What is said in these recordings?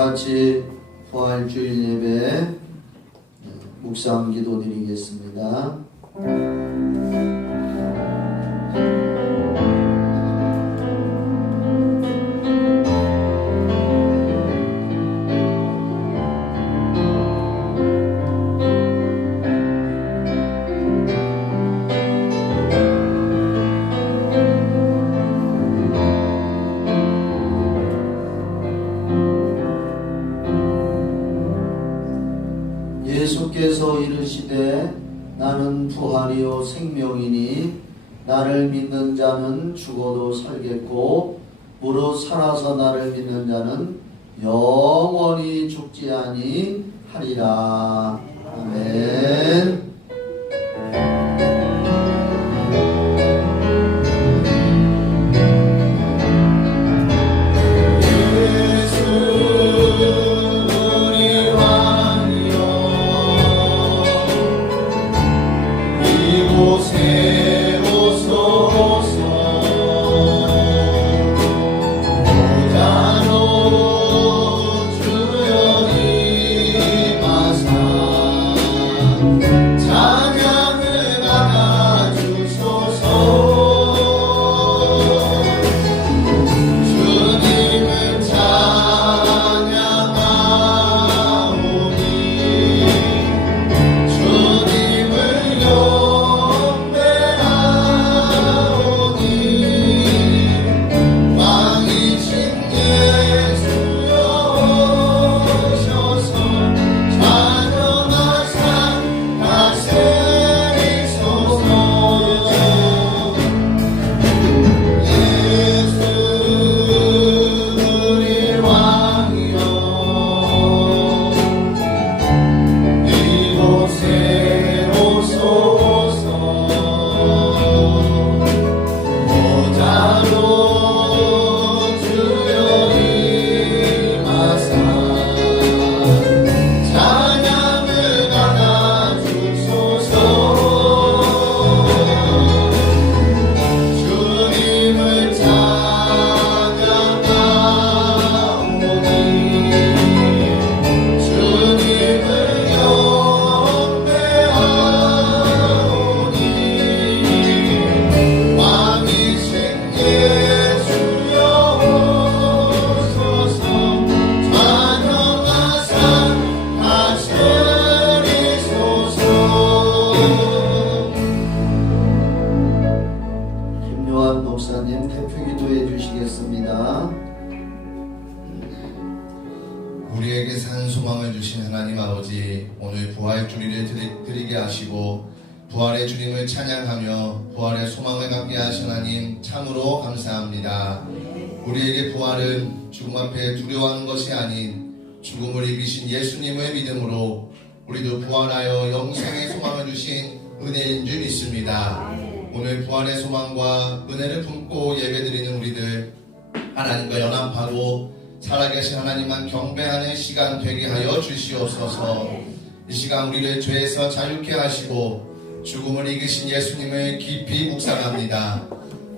같이 부활주일 예배 묵상 기도 드리겠습니다. 예수께서 이르시되 나는 부활이요 생명이니 나를 믿는 자는 죽어도 살겠고 무릇 살아서 나를 믿는 자는 영원히 죽지 아니하리라. 아멘. 목사님 대표 기도해 주시겠습니다. 우리에게 산 소망을 주신 하나님 아버지, 오늘 부활주일을 드리게 하시고 부활의 주님을 찬양하며 부활의 소망을 갖게 하신 하나님 참으로 감사합니다. 우리에게 부활은 죽음 앞에 두려워하는 것이 아닌 죽음을 이기신 예수님을 믿음으로 우리도 부활하여 영생의 소망을 주신 은혜인 줄 믿습니다. 오늘 부활의 소망과 은혜를 품고 예배드리는 우리들 하나님과 연합하고 살아계신 하나님만 경배하는 시간 되게 하여 주시옵소서. 이 시간 우리를 죄에서 자유케 하시고 죽음을 이기신 예수님을 깊이 묵상합니다.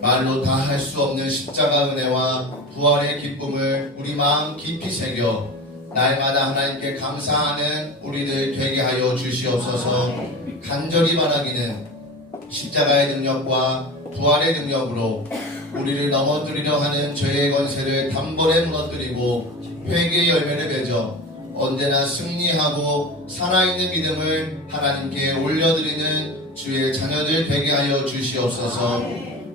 말로 다 할 수 없는 십자가 은혜와 부활의 기쁨을 우리 마음 깊이 새겨 날마다 하나님께 감사하는 우리들 되게 하여 주시옵소서. 간절히 바라기는 십자가의 능력과 부활의 능력으로 우리를 넘어뜨리려 하는 죄의 권세를 단번에 무너뜨리고 회개의 열매를 맺어 언제나 승리하고 살아있는 믿음을 하나님께 올려드리는 주의 자녀들 되게 하여 주시옵소서.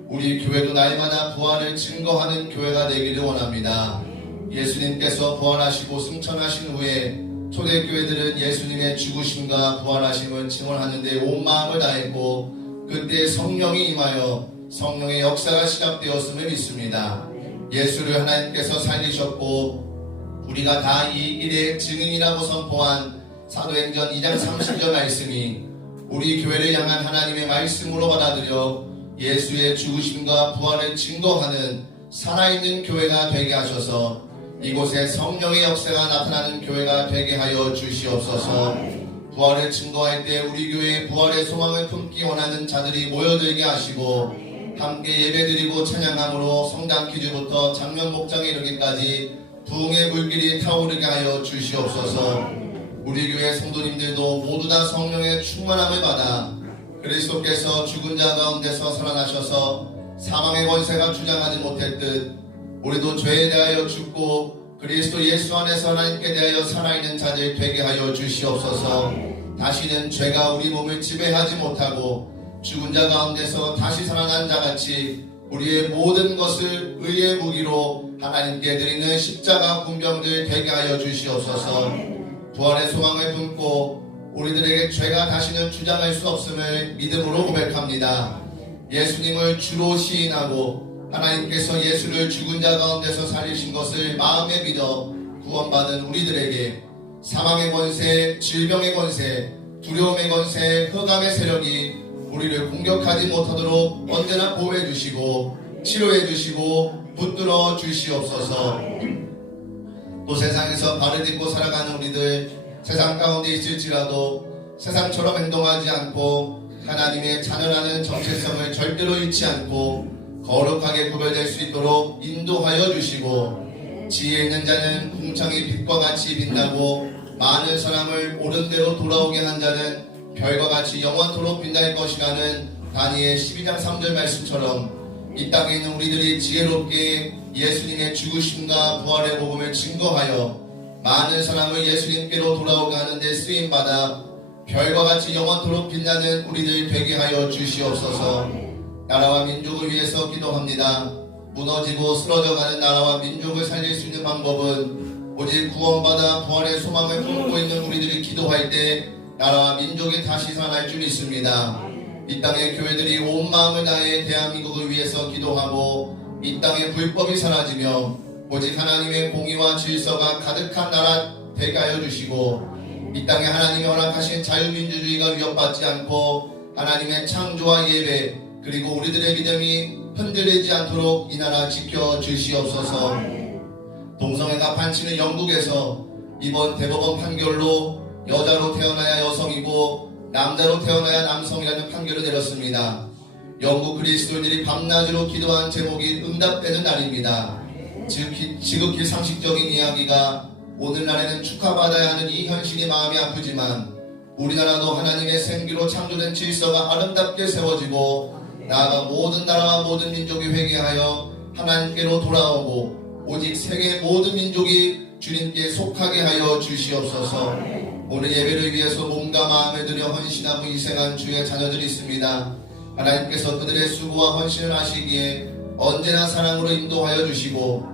우리 교회도 날마다 부활을 증거하는 교회가 되기를 원합니다. 예수님께서 부활하시고 승천하신 후에 초대교회들은 예수님의 죽으심과 부활하심을 증언하는데 온 마음을 다했고 그때 성령이 임하여 성령의 역사가 시작되었음을 믿습니다. 예수를 하나님께서 살리셨고 우리가 다 이 일의 증인이라고 선포한 사도행전 2장 30절 말씀이 우리 교회를 향한 하나님의 말씀으로 받아들여 예수의 죽으심과 부활을 증거하는 살아있는 교회가 되게 하셔서 이곳에 성령의 역사가 나타나는 교회가 되게 하여 주시옵소서. 부활을 증거할 때 우리 교회에 부활의 소망을 품기 원하는 자들이 모여들게 하시고 함께 예배드리고 찬양함으로 성당 기주부터 장면 목장에 이르기까지 부흥의 물길이 타오르게 하여 주시옵소서. 우리 교회 성도님들도 모두 다 성령의 충만함을 받아 그리스도께서 죽은 자 가운데서 살아나셔서 사망의 권세가 주장하지 못했듯 우리도 죄에 대하여 죽고 그리스도 예수 안에서 하나님께 대하여 살아있는 자들 되게 하여 주시옵소서. 다시는 죄가 우리 몸을 지배하지 못하고 죽은 자 가운데서 다시 살아난 자같이 우리의 모든 것을 의의 무기로 하나님께 드리는 십자가 군병들 되게 하여 주시옵소서. 부활의 소망을 품고 우리들에게 죄가 다시는 주장할 수 없음을 믿음으로 고백합니다. 예수님을 주로 시인하고 하나님께서 예수를 죽은 자 가운데서 살리신 것을 마음에 믿어 구원받은 우리들에게 사망의 권세, 질병의 권세, 두려움의 권세, 흑암의 세력이 우리를 공격하지 못하도록 언제나 보호해 주시고 치료해 주시고 붙들어 주시옵소서. 또 세상에서 발을 딛고 살아가는 우리들, 세상 가운데 있을지라도 세상처럼 행동하지 않고 하나님의 자녀라는 정체성을 절대로 잃지 않고 거룩하게 구별될 수 있도록 인도하여 주시고, 지혜 있는 자는 궁창의 빛과 같이 빛나고 많은 사람을 옳은 대로 돌아오게 한 자는 별과 같이 영원토록 빛날 것이라는 다니엘 12장 3절 말씀처럼 이 땅에 있는 우리들이 지혜롭게 예수님의 죽으심과 부활의 복음을 증거하여 많은 사람을 예수님께로 돌아오게 하는 데 쓰임받아 별과 같이 영원토록 빛나는 우리들 되게 하여 주시옵소서. 나라와 민족을 위해서 기도합니다. 무너지고 쓰러져가는 나라와 민족을 살릴 수 있는 방법은 오직 구원받아 부활의 소망을 품고 있는 우리들이 기도할 때 나라와 민족이 다시 살아날 줄 믿습니다. 이 땅의 교회들이 온 마음을 다해 대한민국을 위해서 기도하고 이 땅의 불법이 사라지며 오직 하나님의 공의와 질서가 가득한 나라 되게 하여 주시고, 이 땅에 하나님이 허락하신 자유민주주의가 위협받지 않고 하나님의 창조와 예배 그리고 우리들의 믿음이 흔들리지 않도록 이 나라 지켜 주시옵소서. 동성애가 판치는 영국에서 이번 대법원 판결로 여자로 태어나야 여성이고 남자로 태어나야 남성이라는 판결을 내렸습니다. 영국 그리스도인들이 밤낮으로 기도한 제목이 응답되는 날입니다. 지극히 상식적인 이야기가 오늘날에는 축하받아야 하는 이 현실이 마음이 아프지만 우리나라도 하나님의 생기로 창조된 질서가 아름답게 세워지고 나아가 모든 나라와 모든 민족이 회개하여 하나님께로 돌아오고 오직 세계 모든 민족이 주님께 속하게 하여 주시옵소서. 오늘 예배를 위해서 몸과 마음을 들여 헌신하고 희생한 주의 자녀들이 있습니다. 하나님께서 그들의 수고와 헌신을 하시기에 언제나 사랑으로 인도하여 주시고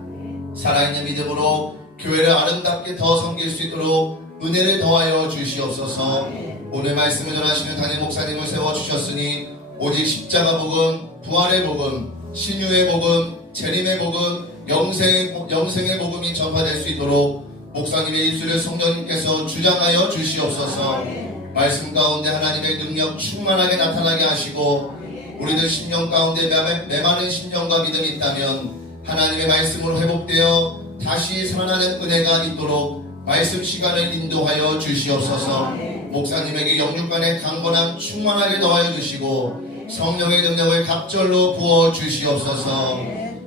살아있는 믿음으로 교회를 아름답게 더 섬길 수 있도록 은혜를 더하여 주시옵소서. 오늘 말씀을 전하시는 담임 목사님을 세워주셨으니 오직 십자가 복음, 부활의 복음, 신유의 복음, 재림의 복음, 영생의 복음이 전파될 수 있도록 목사님의 입술을 성령님께서 주장하여 주시옵소서. 말씀 가운데 하나님의 능력 충만하게 나타나게 하시고 우리들 심령 가운데 메마른 심령과 믿음이 있다면 하나님의 말씀으로 회복되어 다시 살아나는 은혜가 있도록 말씀 시간을 인도하여 주시옵소서. 목사님에게 영육간의 강건함 충만하게 더하여 주시고 성령의 능력을 갑절로 부어 주시옵소서.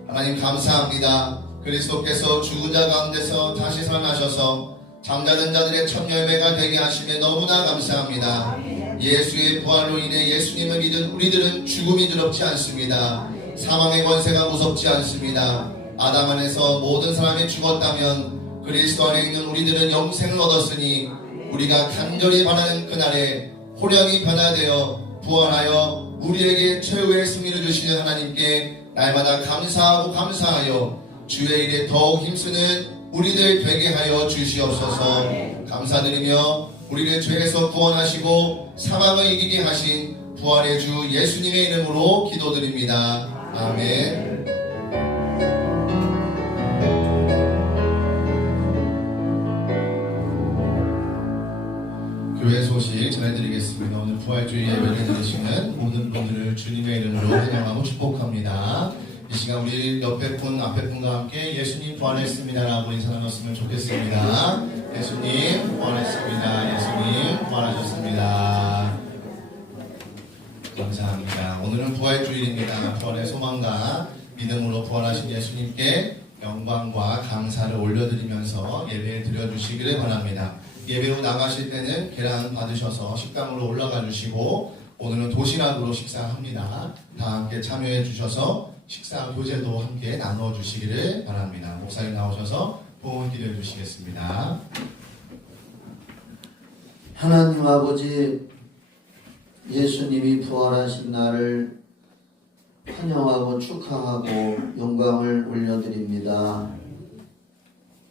하나님 감사합니다. 그리스도께서 죽은 자 가운데서 다시 살아나셔서 잠자는 자들의 첫 열매가 되게 하심에 너무나 감사합니다. 예수의 부활로 인해 예수님을 믿은 우리들은 죽음이 두렵지 않습니다. 사망의 권세가 무섭지 않습니다. 아담 안에서 모든 사람이 죽었다면 그리스도 안에 있는 우리들은 영생을 얻었으니 우리가 간절히 바라는 그날에 호령이 변화되어 부활하여 우리에게 최후의 승리를 주시는 하나님께 날마다 감사하고 감사하여 주의 일에 더욱 힘쓰는 우리들 되게 하여 주시옵소서. 감사드리며 우리를 죄에서 구원하시고 사망을 이기게 하신 부활의 주 예수님의 이름으로 기도드립니다. 아멘. 교회 소식 전해드리겠습니다. 오늘 부활주의 예배를 드리시는 모든 분들을 주님의 이름으로 환영하고 축복합니다. 이 시간 우리 옆에 분, 앞에 분과 함께 예수님 부활했습니다라고 인사 나눴으면 좋겠습니다. 예수님 부활했습니다. 예수님 부활하셨습니다. 감사합니다. 오늘은 부활주일입니다. 부활의 소망과 믿음으로 부활하신 예수님께 영광과 감사를 올려드리면서 예배 드려주시기를 바랍니다. 예배로 나가실 때는 계란 받으셔서 식당으로 올라가 주시고 오늘은 도시락으로 식사합니다. 다 함께 참여해 주셔서 식사 교제도 함께 나누어 주시기를 바랍니다. 목사님 나오셔서 봉헌 기도해 주시겠습니다. 하나님 아버지, 예수님이 부활하신 날을 환영하고 축하하고 영광을 올려드립니다.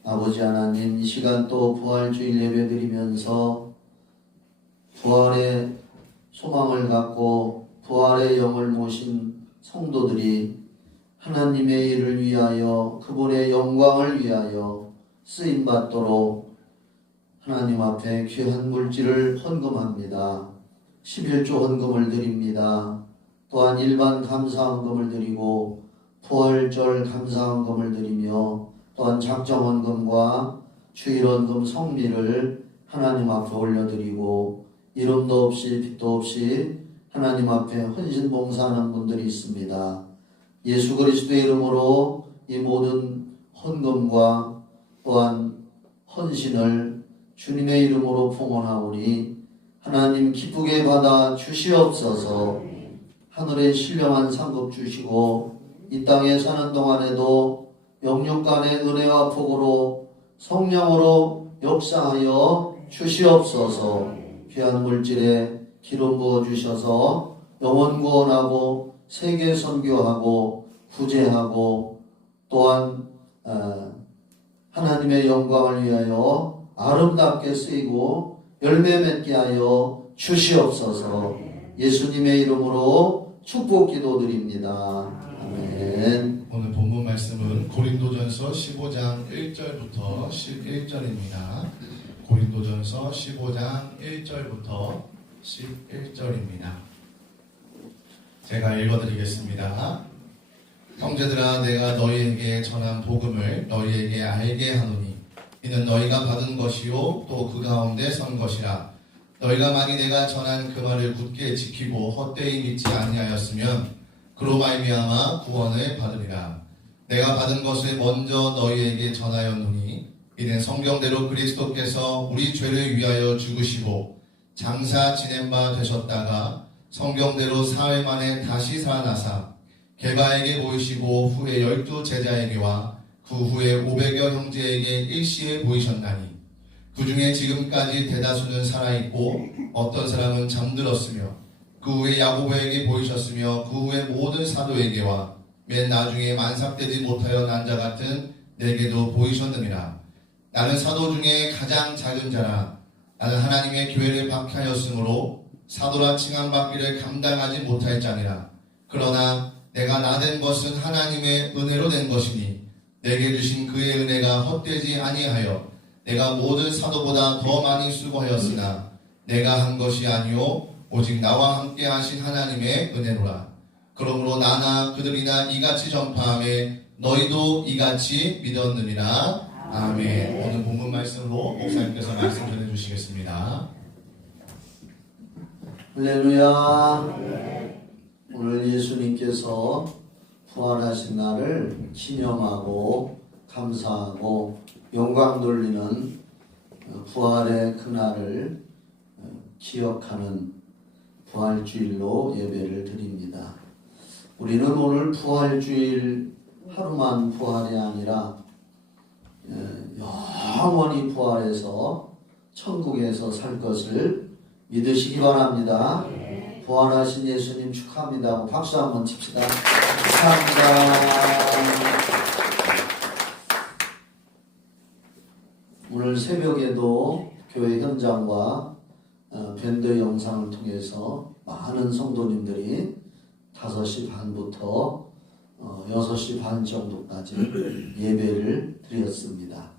아버지 하나님, 이 시간 또 부활주일 예배드리면서 부활의 소망을 갖고 부활의 영을 모신 성도들이 하나님의 일을 위하여 그분의 영광을 위하여 쓰임받도록 하나님 앞에 귀한 물질을 헌금합니다. 11조 헌금을 드립니다. 또한 일반 감사헌금을 드리고 부활절 감사헌금을 드리며 또한 작정헌금과 주일헌금 성미를 하나님 앞에 올려드리고 이름도 없이 빚도 없이 하나님 앞에 헌신봉사하는 분들이 있습니다. 예수 그리스도의 이름으로 이 모든 헌금과 또한 헌신을 주님의 이름으로 봉헌하오니 하나님 기쁘게 받아 주시옵소서. 하늘에 신령한 상급 주시고 이 땅에 사는 동안에도 영육간의 은혜와 복으로 성령으로 역사하여 주시옵소서. 귀한 물질에 기름 부어 주셔서 영혼 구원하고 세계 선교하고 구제하고 또한 하나님의 영광을 위하여 아름답게 쓰이고 열매 맺게 하여 주시옵소서. 예수님의 이름으로 축복 기도드립니다. 아멘. 오늘 본문 말씀은 고린도전서 15장 1절부터 11절입니다. 고린도전서 15장 1절부터 11절입니다. 제가 읽어드리겠습니다. 형제들아, 내가 너희에게 전한 복음을 너희에게 알게 하노니 이는 너희가 받은 것이요 또 그 가운데 선 것이라. 너희가 만일 내가 전한 그 말을 굳게 지키고 헛되이 믿지 아니하였으면 그로 말미암아 구원을 받으리라. 내가 받은 것을 먼저 너희에게 전하였노니 이는 성경대로 그리스도께서 우리 죄를 위하여 죽으시고 장사 지낸 바 되셨다가 성경대로 사흘 만에 다시 살아나사 게바에게 보이시고 후에 12 제자에게와 그 후에 500여 형제에게 일시에 보이셨나니 그 중에 지금까지 대다수는 살아있고 어떤 사람은 잠들었으며 그 후에 야고보에게 보이셨으며 그 후에 모든 사도에게와 맨 나중에 만삭되지 못하여 난 자 같은 내게도 보이셨느니라. 나는 사도 중에 가장 작은 자라. 나는 하나님의 교회를 박해하였으므로 사도라 칭함받기를 감당하지 못할 자니라. 그러나 내가 나된 것은 하나님의 은혜로 된 것이니 내게 주신 그의 은혜가 헛되지 아니하여 내가 모든 사도보다 더 많이 수고하였으나 내가 한 것이 아니요 오직 나와 함께 하신 하나님의 은혜로라. 그러므로 나나 그들이나 이같이 전파하며 너희도 이같이 믿었느니라. 아멘. 오늘 본문 말씀으로 목사님께서 말씀 전해주시겠습니다. 할렐루야. 오늘 예수님께서 부활하신 날을 기념하고 감사하고 영광 돌리는 부활의 그날을 기억하는 부활주일로 예배를 드립니다. 우리는 오늘 부활주일 하루만 부활이 아니라 영원히 부활해서 천국에서 살 것을 믿으시기 바랍니다. 부활하신 예수님 축하합니다. 박수 한번 칩시다. 축하합니다. 오늘 새벽에도 교회 현장과 밴드 영상을 통해서 많은 성도님들이 5시 반부터 6시 반 정도까지 예배를 드렸습니다.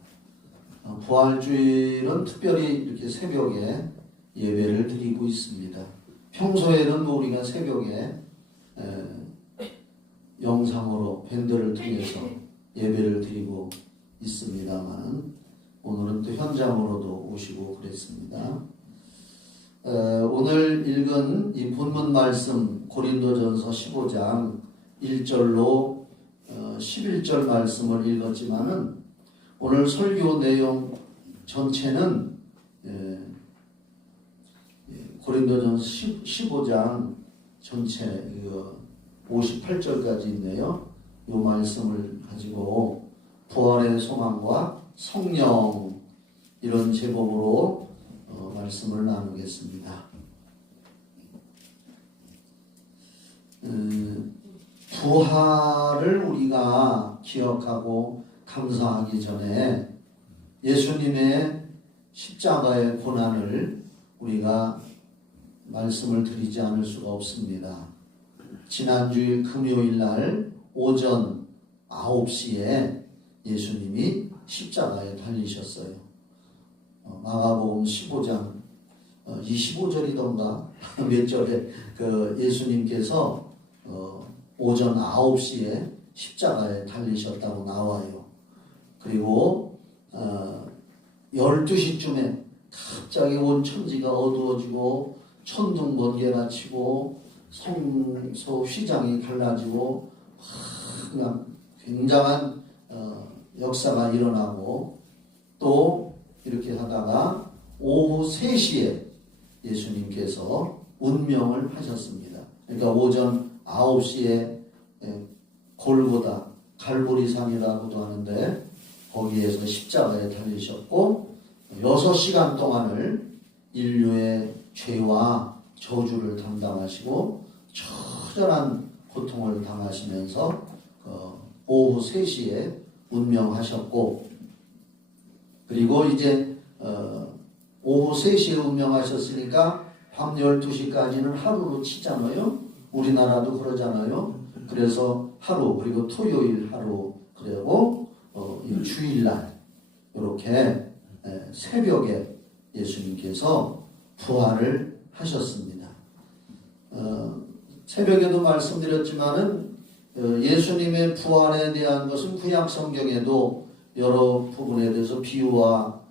부활주일은 특별히 이렇게 새벽에 예배를 드리고 있습니다. 평소에는 우리가 새벽에 영상으로 밴드를 통해서 예배를 드리고 있습니다만 오늘은 또 현장으로도 오시고 그랬습니다. 오늘 읽은 이 본문 말씀 고린도전서 15장 1절로 11절 말씀을 읽었지만은 오늘 설교 내용 전체는 고린도전서 15장 전체 58절까지 있네요. 이 말씀을 가지고 부활의 소망과 성령 이런 제목으로 말씀을 나누겠습니다. 부활을 우리가 기억하고 감사하기 전에 예수님의 십자가의 고난을 우리가 말씀을 드리지 않을 수가 없습니다. 지난주일 금요일 날 오전 9시에 예수님이 십자가에 달리셨어요. 마가복음 15장 25절이던가 몇 절에 예수님께서 오전 9시에 십자가에 달리셨다고 나와요. 그리고 12시쯤에 갑자기 온 천지가 어두워지고 천둥 번개가 치고 성소 휘장이 갈라지고 그냥 굉장한 역사가 일어나고 또 이렇게 하다가 오후 3시에 예수님께서 운명을 하셨습니다. 그러니까 오전 9시에 골고다 갈보리산이라고도 하는데 거기에서 십자가에 달리셨고 6시간 동안을 인류의 죄와 저주를 담당하시고 처절한 고통을 당하시면서 오후 3시에 운명하셨고 그리고 이제 오후 3시에 운명하셨으니까 밤 12시까지는 하루로 치잖아요. 우리나라도 그러잖아요. 그래서 하루 그리고 토요일 하루 그리고 주일날 이렇게 새벽에 예수님께서 부활을 하셨습니다. 새벽에도 말씀드렸지만은 예수님의 부활에 대한 것은 구약 성경에도 여러 부분에 대해서 비유와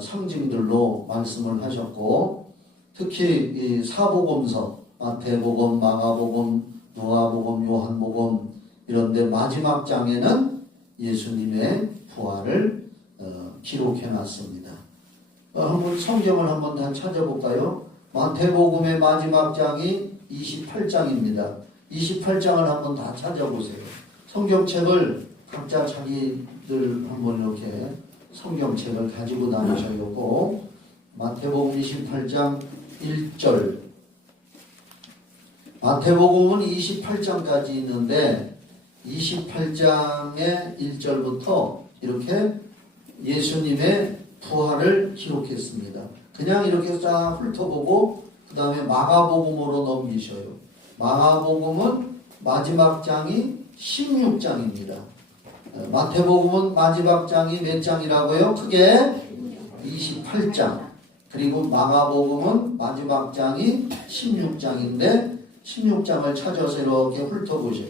상징들로 말씀을 하셨고 특히 이 사복음서 마태복음, 마가복음, 누가복음, 요한복음 이런데 마지막 장에는 예수님의 부활을 기록해놨습니다. 한번 성경을 한번 다 찾아볼까요? 마태복음의 마지막 장이 28장입니다. 28장을 한번 다 찾아보세요. 성경책을 각자 자기들 한번 이렇게 성경책을 가지고 다니셔야고 마태복음 28장 1절 마태복음은 28장까지 있는데 28장의 1절부터 이렇게 예수님의 부활을 기록했습니다. 그냥 이렇게 쫙 훑어보고 그 다음에 마가복음으로 넘기셔요. 마가복음은 마지막 장이 16장입니다. 마태복음은 마지막 장이 몇 장이라고요? 크게 28장. 그리고 마가복음은 마지막 장이 16장인데 16장을 찾아서 이렇게 훑어보세요.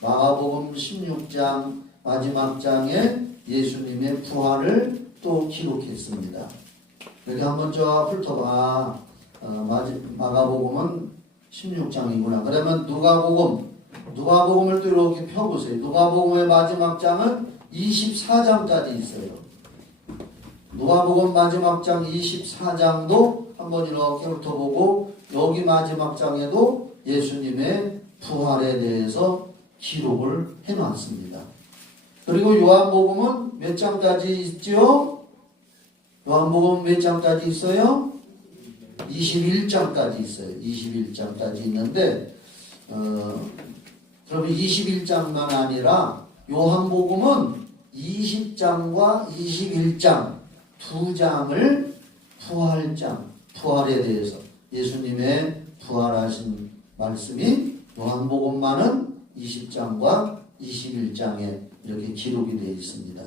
마가복음 16장 마지막 장에 예수님의 부활을 또 기록했습니다. 이렇게 한번 쫙 훑어봐. 마가복음은 16장이구나. 그러면 누가복음을 또 이렇게 펴보세요. 누가복음의 마지막 장은 24장까지 있어요. 누가복음 마지막 장 24장도 한번 이렇게 훑어보고 여기 마지막 장에도 예수님의 부활에 대해서 기록을 해놨습니다. 그리고 요한복음은 몇 장까지 있죠? 요한복음 몇 장까지 있어요? 21장까지 있어요. 21장까지 있는데 그러면 21장만 아니라 요한복음은 20장과 21장 두 장을 부활에 대해서 예수님의 부활하신 말씀이 요한복음만은 20장과 21장에 이렇게 기록이 되어 있습니다.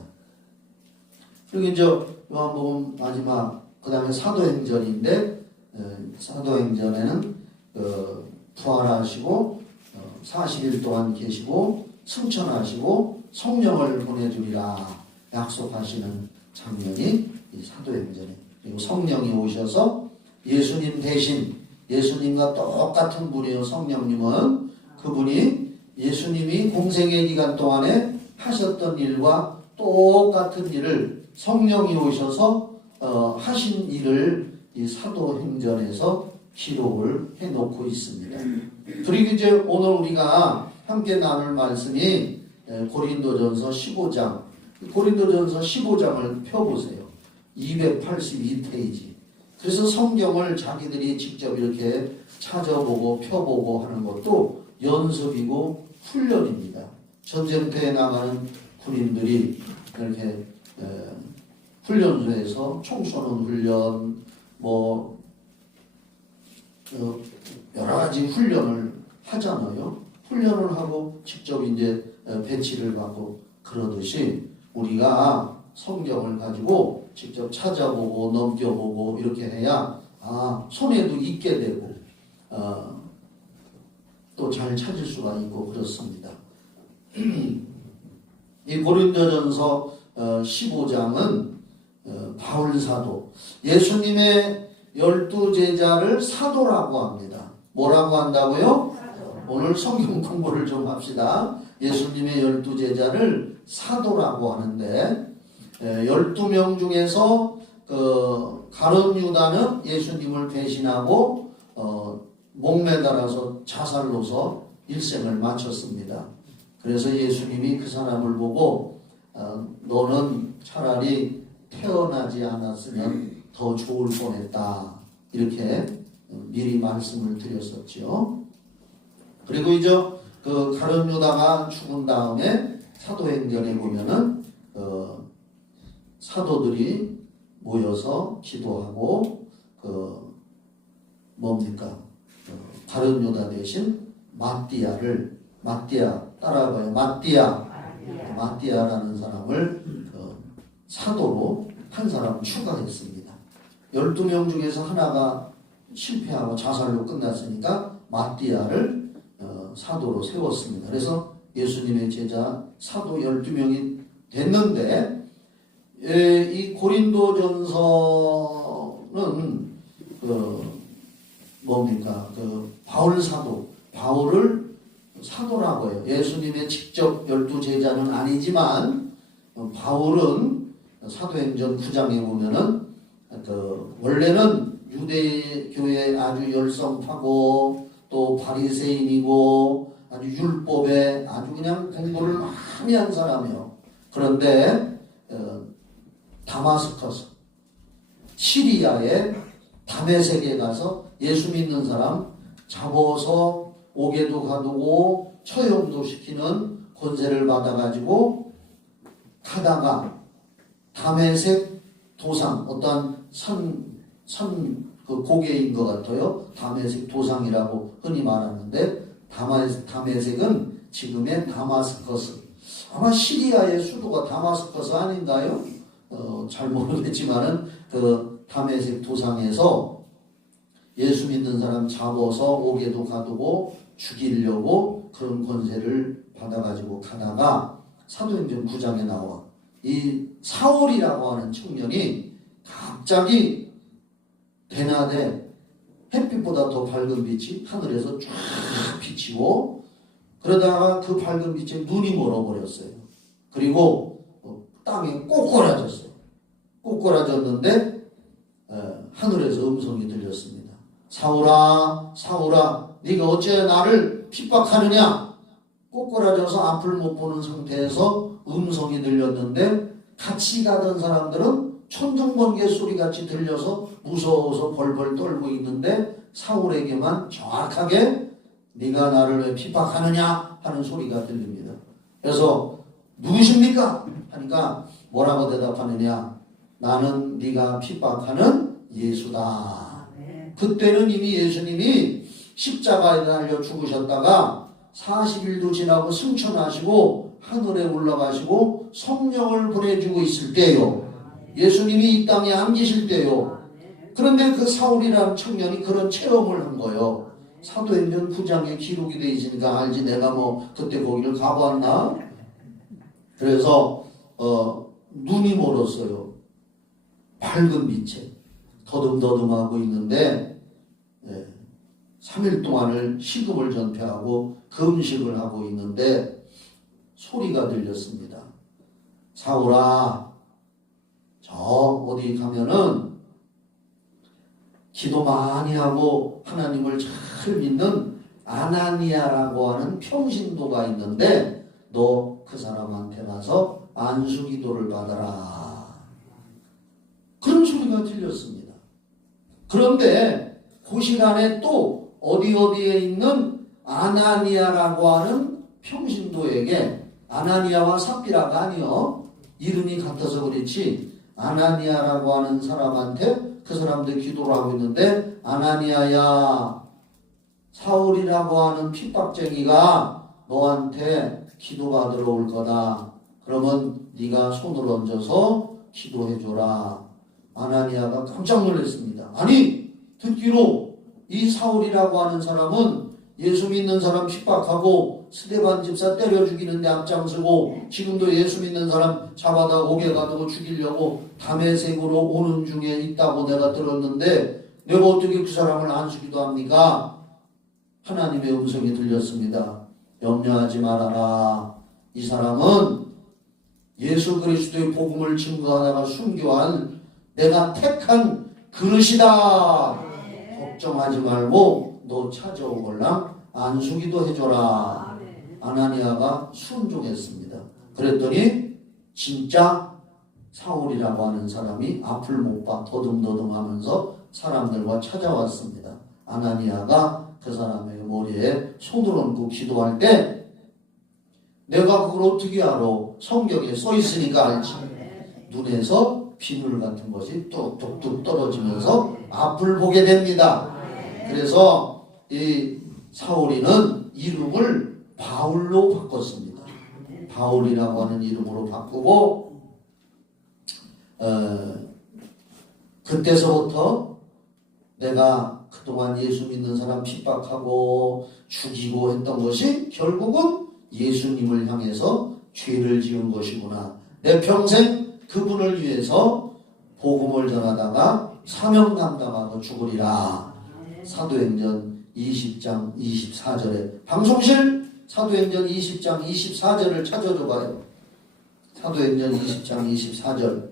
그리고 이제 요한복음 마지막 그 다음에 사도행전인데 사도행전에는 부활하시고 40일 동안 계시고 승천하시고 성령을 보내주리라 약속하시는 장면이 이 사도행전에 그리고 성령이 오셔서 예수님 대신 예수님과 똑같은 분이요 성령님은 그분이 예수님이 공생의 기간 동안에 하셨던 일과 똑같은 일을 성령이 오셔서 하신 일을 이 사도행전에서 기록을 해놓고 있습니다. 그리고 이제 오늘 우리가 함께 나눌 말씀이 고린도전서 15장. 고린도전서 15장을 펴보세요. 282페이지. 그래서 성경을 자기들이 직접 이렇게 찾아보고 펴보고 하는 것도 연습이고 훈련입니다. 전쟁터에 나가는 군인들이 이렇게 훈련소에서 총 쏘는 훈련, 여러 가지 훈련을 하잖아요. 훈련을 하고 직접 이제 배치를 받고 그러듯이 우리가 성경을 가지고 직접 찾아보고 넘겨보고 이렇게 해야 손에도 있게 되고 또 잘 찾을 수가 있고 그렇습니다. 이 고린도전서 15장은 바울 사도, 예수님의 12제자를 사도라고 합니다. 뭐라고 한다고요? 오늘 성경 공부를 좀 합시다. 예수님의 12제자를 사도라고 하는데 12명 중에서 가룟 유다는 예수님을 배신하고 목매달아서 자살로서 일생을 마쳤습니다. 그래서 예수님이 그 사람을 보고 너는 차라리 태어나지 않았으면 더 좋을 뻔했다. 이렇게 미리 말씀을 드렸었죠. 그리고 이제 그 가룟 유다가 죽은 다음에 사도행전에 보면은 사도들이 모여서 기도하고 가룟 유다 대신 마띠아 따라가요. 마띠아라는 사람을 사도로 한 사람 추가했습니다. 12명 중에서 하나가 실패하고 자살로 끝났으니까 마띠아를 사도로 세웠습니다. 그래서 예수님의 제자 사도 12명이 됐는데 이 고린도전서는 바울 사도, 바울을 사도라고 해요. 예수님의 직접 12제자는 아니지만 바울은 사도행전 9장에 보면은 원래는 유대교에 아주 열성파고 또 바리새인이고 아주 율법에 아주 그냥 공부를 많이 한 사람이요. 그런데 다마스커스 시리아의 다메섹에 가서 예수 믿는 사람 잡아서 옥에도 가두고 처형도 시키는 권세를 받아가지고 가다가 다메섹 도상, 어떠한 그 고개인 것 같아요. 다메섹 도상이라고 흔히 말하는데 다메섹은 지금의 다마스커스. 아마 시리아의 수도가 다마스커스 아닌가요? 잘 모르겠지만은 그 다메섹 도상에서 예수 믿는 사람 잡아서 옥에도 가두고 죽이려고 그런 권세를 받아가지고 가다가 사도행전 9장에 나와 이 사울이라고 하는 청년이 갑자기 대낮에 햇빛보다 더 밝은 빛이 하늘에서 쫙 비치고 그러다가 그 밝은 빛에 눈이 멀어버렸어요. 그리고 땅에 꼬꾸라졌어요. 꼬꾸라졌는데 하늘에서 음성이 들렸습니다. 사울아, 사울아, 네가 어째 나를 핍박하느냐? 꼬꾸라져서 앞을 못 보는 상태에서 음성이 들렸는데 같이 가던 사람들은 천둥번개 소리같이 들려서 무서워서 벌벌 떨고 있는데 사울에게만 정확하게 네가 나를 왜 핍박하느냐 하는 소리가 들립니다. 그래서 누구십니까? 하니까 뭐라고 대답하느냐? 나는 네가 핍박하는 예수다. 그때는 이미 예수님이 십자가에 달려 죽으셨다가 40일도 지나고 승천하시고 하늘에 올라가시고 성령을 보내주고 있을 때요. 예수님이 이 땅에 안 계실 때요. 그런데 그 사울이라는 청년이 그런 체험을 한 거예요. 사도행전 9장에 기록이 되어 있으니까 알지. 내가 그때 거기를 가보았나? 그래서 눈이 멀었어요. 밝은 빛에 더듬더듬하고 있는데 3일 동안을 식음을 전폐하고 금식을 하고 있는데 소리가 들렸습니다. 사울아, 저 어디 가면은 기도 많이 하고 하나님을 잘 믿는 아나니아라고 하는 평신도가 있는데 너 그 사람한테 가서 안수 기도를 받아라. 그런 소리가 들렸습니다. 그런데 그 시간에 또 어디에 있는 아나니아라고 하는 평신도에게, 아나니아와 삽비라가 아니요, 이름이 같아서 그렇지, 아나니아라고 하는 사람한테 그 사람들 기도를 하고 있는데, 아나니아야, 사울이라고 하는 핍박쟁이가 너한테 기도받으러 올 거다. 그러면 네가 손을 얹어서 기도해줘라. 아나니아가 깜짝 놀랐습니다. 아니, 듣기로 이 사울이라고 하는 사람은 예수 믿는 사람 핍박하고 스데반 집사 때려 죽이는데 앞장서고 지금도 예수 믿는 사람 잡아다 옥에 가두고 죽이려고 다메섹으로 오는 중에 있다고 내가 들었는데 내가 어떻게 그 사람을 안수기도 합니까? 하나님의 음성이 들렸습니다. 염려하지 말아라. 이 사람은 예수 그리스도의 복음을 증거하다가 순교한 내가 택한 그릇이다. 걱정하지 말고 너 찾아오걸랑 안수기도 해줘라. 아나니아가 순종했습니다. 그랬더니 진짜 사울이라고 하는 사람이 앞을 못 봐 더듬더듬 하면서 사람들과 찾아왔습니다. 아나니아가 그 사람의 머리에 손을 얹고 기도할 때 내가 그걸 어떻게 알아? 성경에 써 있으니까 알지. 눈에서 비늘 같은 것이 뚝뚝뚝 떨어지면서 앞을 보게 됩니다. 그래서 이 사울이는 이름을 바울로 바꿨습니다. 바울이라고 하는 이름으로 바꾸고 그때서부터 내가 그동안 예수 믿는 사람 핍박하고 죽이고 했던 것이 결국은 예수님을 향해서 죄를 지은 것이구나. 내 평생 그분을 위해서 복음을 전하다가 사명 감당하고 죽으리라. 사도행전 20장 24절에 방송실 사도행전 20장 24절을 찾아줘 봐요. 사도행전 20장 24절.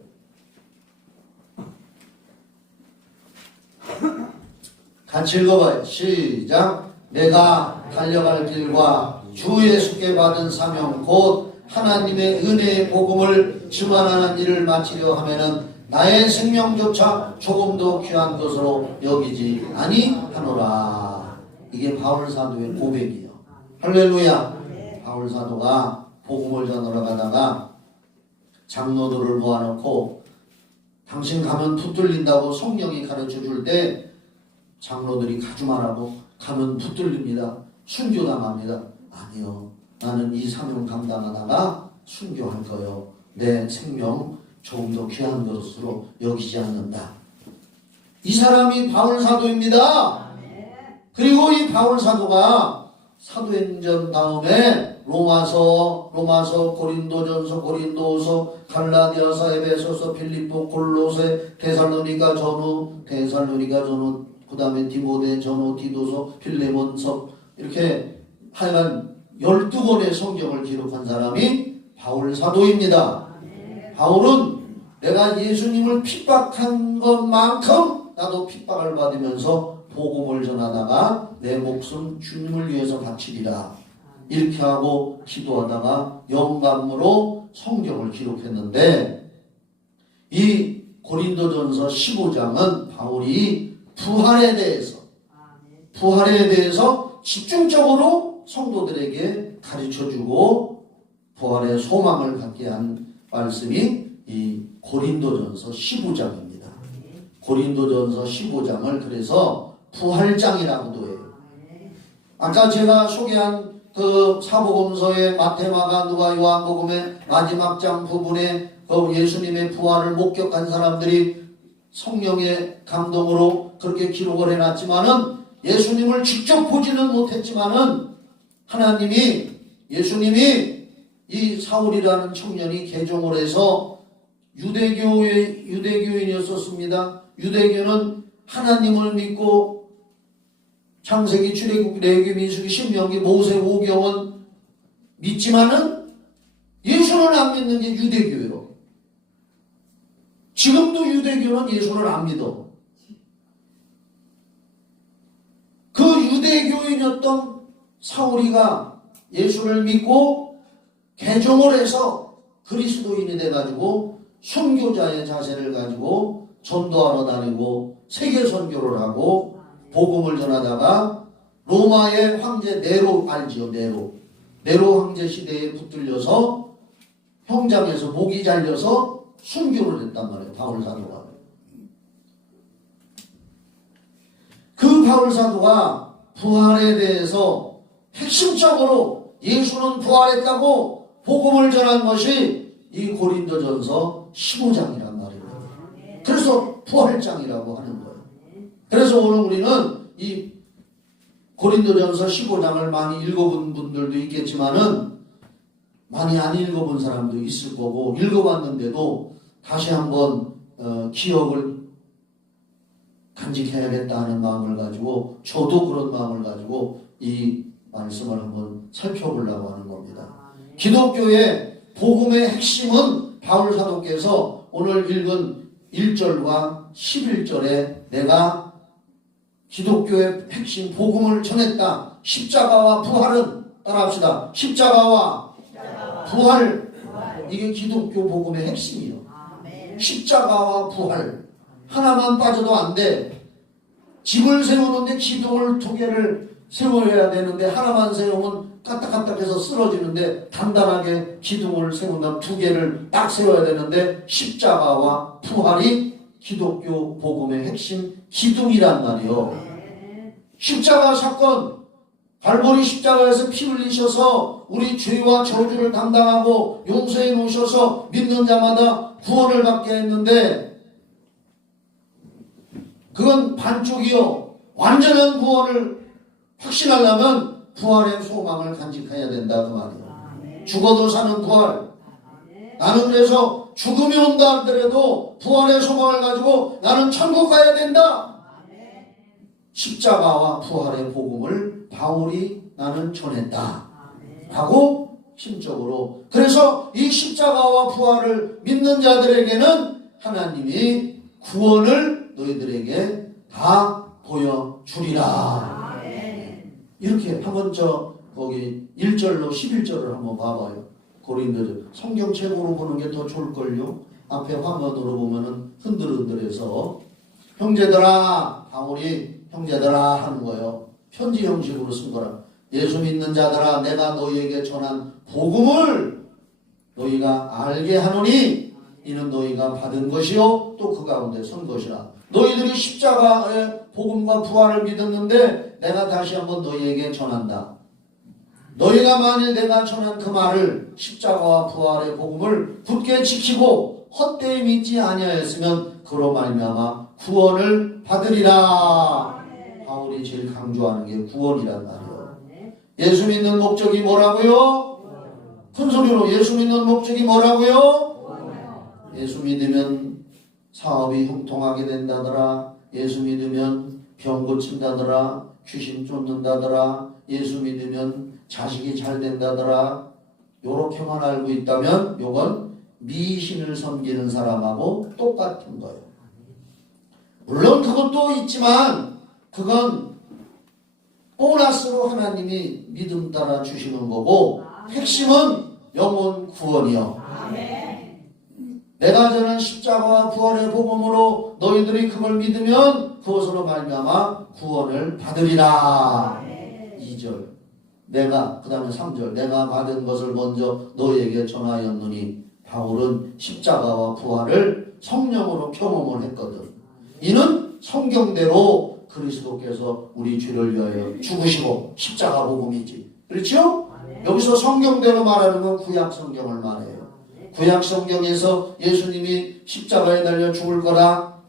같이 읽어봐요. 시작. 내가 달려갈 길과 주 예수께 받은 사명 곧 하나님의 은혜의 복음을 증언하는 일을 마치려 하면은 나의 생명조차 조금도 귀한 것으로 여기지 아니하노라. 이게 바울 사도의 고백이에요. 할렐루야. 바울 사도가 복음을 전하러 가다가 장로들을 모아놓고 당신 가면 붙들린다고 성령이 가르쳐 줄 때 장로들이 가지 말라고 가면 붙들립니다. 순교당합니다. 아니요. 나는 이 사명 감당하다가 순교할 거요. 내 생명 조금 더 귀한 것으로 여기지 않는다. 이 사람이 바울 사도입니다. 그리고 이 바울 사도가 사도행전 다음에 로마서, 고린도전서, 고린도서, 갈라디아서, 에베소서, 필립보, 골로새, 데살로니가 전후, 그 다음에 디모데 전후, 디도서, 필레몬서 이렇게 하여간 12권의 성경을 기록한 사람이 바울 사도입니다. 바울은 내가 예수님을 핍박한 것만큼 나도 핍박을 받으면서 복음을 전하다가 내 목숨 주님을 위해서 바치리라. 이렇게 하고 기도하다가 영감으로 성경을 기록했는데 이 고린도전서 15장은 바울이 부활에 대해서 집중적으로 성도들에게 가르쳐주고 부활의 소망을 갖게 한 말씀이 이 고린도전서 15장입니다. 고린도전서 15장을 그래서 부활장이라고도 해요. 아까 제가 소개한 그 사복음서의 마태마가 누가 요한복음의 마지막 장 부분에 그 예수님의 부활을 목격한 사람들이 성령의 감동으로 그렇게 기록을 해놨지만은 예수님을 직접 보지는 못했지만은 예수님이 이 사울이라는 청년이 개종을 해서 유대교인이었었습니다. 유대교는 하나님을 믿고 창세기, 출애굽, 레위기, 민수기, 신명기, 모세, 오경은 믿지만은 예수를 안 믿는 게 유대교예요. 지금도 유대교는 예수를 안 믿어. 그 유대교인이었던 사울이가 예수를 믿고 개종을 해서 그리스도인이 돼가지고 순교자의 자세를 가지고 전도하러 다니고 세계 선교를 하고 복음을 전하다가 로마의 황제 네로 알지요? 네로 황제 시대에 붙들려서 형장에서 목이 잘려서 순교를 했단 말이에요. 바울 사도가. 그 바울 사도가 부활에 대해서 핵심적으로 예수는 부활했다고 복음을 전한 것이 이 고린도전서 15장이란 말이에요. 그래서 부활장이라고 하는 거예요. 그래서 오늘 우리는 이 고린도전서 15장을 많이 읽어본 분들도 있겠지만은 많이 안 읽어본 사람도 있을 거고 읽어봤는데도 다시 한번 기억을 간직해야겠다 하는 마음을 가지고 저도 그런 마음을 가지고 이 말씀을 한번 살펴보려고 하는 겁니다. 기독교의 복음의 핵심은 바울 사도께서 오늘 읽은 1절과 11절에 내가 기독교의 핵심 복음을 전했다. 십자가와 부활은 따라합시다. 십자가와 부활. 이게 기독교 복음의 핵심이에요. 십자가와 부활. 하나만 빠져도 안 돼. 집을 세우는데 기둥을 2개를 세워야 되는데 하나만 세우면 까딱까딱해서 쓰러지는데 단단하게 기둥을 세운다면 2개를 딱 세워야 되는데 십자가와 부활이 기독교 복음의 핵심 기둥이란 말이에요. 십자가 사건, 갈보리 십자가에서 피 흘리셔서 우리 죄와 저주를 담당하고 용서해 놓으셔서 믿는 자마다 구원을 받게 했는데 그건 반쪽이요. 완전한 구원을 확신하려면 부활의 소망을 간직해야 된다 그 말이에요. 죽어도 사는 부활. 나는 그래서 죽음이 온다 하더라도 부활의 소망을 가지고 나는 천국 가야 된다. 십자가와 부활의 복음을 바울이 나는 전했다 하고 심적으로. 그래서 이 십자가와 부활을 믿는 자들에게는 하나님이 구원을 너희들에게 다 보여주리라. 이렇게 한번 거기 1절로 11절을 한번 봐봐요. 고린도전 성경 책으로 보는 게 더 좋을걸요. 앞에 화면으로 보면은 흔들흔들해서 형제들아, 바울이 형제들아 하는 거예요. 편지 형식으로 쓴 거라. 예수 믿는 자들아, 내가 너희에게 전한 복음을 너희가 알게 하노니 이는 너희가 받은 것이요 또 그 가운데 선 것이라. 너희들이 십자가의 복음과 부활을 믿었는데 내가 다시 한번 너희에게 전한다. 너희가 만일 내가 전한 그 말을 십자가와 부활의 복음을 굳게 지키고 헛되이 믿지 아니하였으면 그로 말미암아 구원을 받으리라. 바울이 제일 강조하는 게 구원이란 말이에요. 예수 믿는 목적이 뭐라고요? 큰 소리로 예수 믿는 목적이 뭐라고요? 예수 믿으면 사업이 형통하게 된다더라. 예수 믿으면 병 고친다더라. 귀신 쫓는다더라. 예수 믿으면 자식이 잘 된다더라. 요렇게만 알고 있다면 요건 미신을 섬기는 사람하고 똑같은 거예요. 물론 그것도 있지만 그건 보너스로 하나님이 믿음 따라 주시는 거고 핵심은 영혼 구원이요. 내가 전한 십자가와 부활의 복음으로 너희들이 그걸 믿으면 그것으로 말미암아 구원을 받으리라. 2절 내가, 그 다음에 3절 내가 받은 것을 먼저 너희에게 전하였느니 바울은 십자가와 부활을 성령으로 경험을 했거든. 이는 성경대로 그리스도께서 우리 죄를 위하여 죽으시고 십자가 복음이지. 그렇죠? 여기서 성경대로 말하는 건 구약 성경을 말해요. 구약 성경에서 예수님이 십자가에 달려 죽을 거라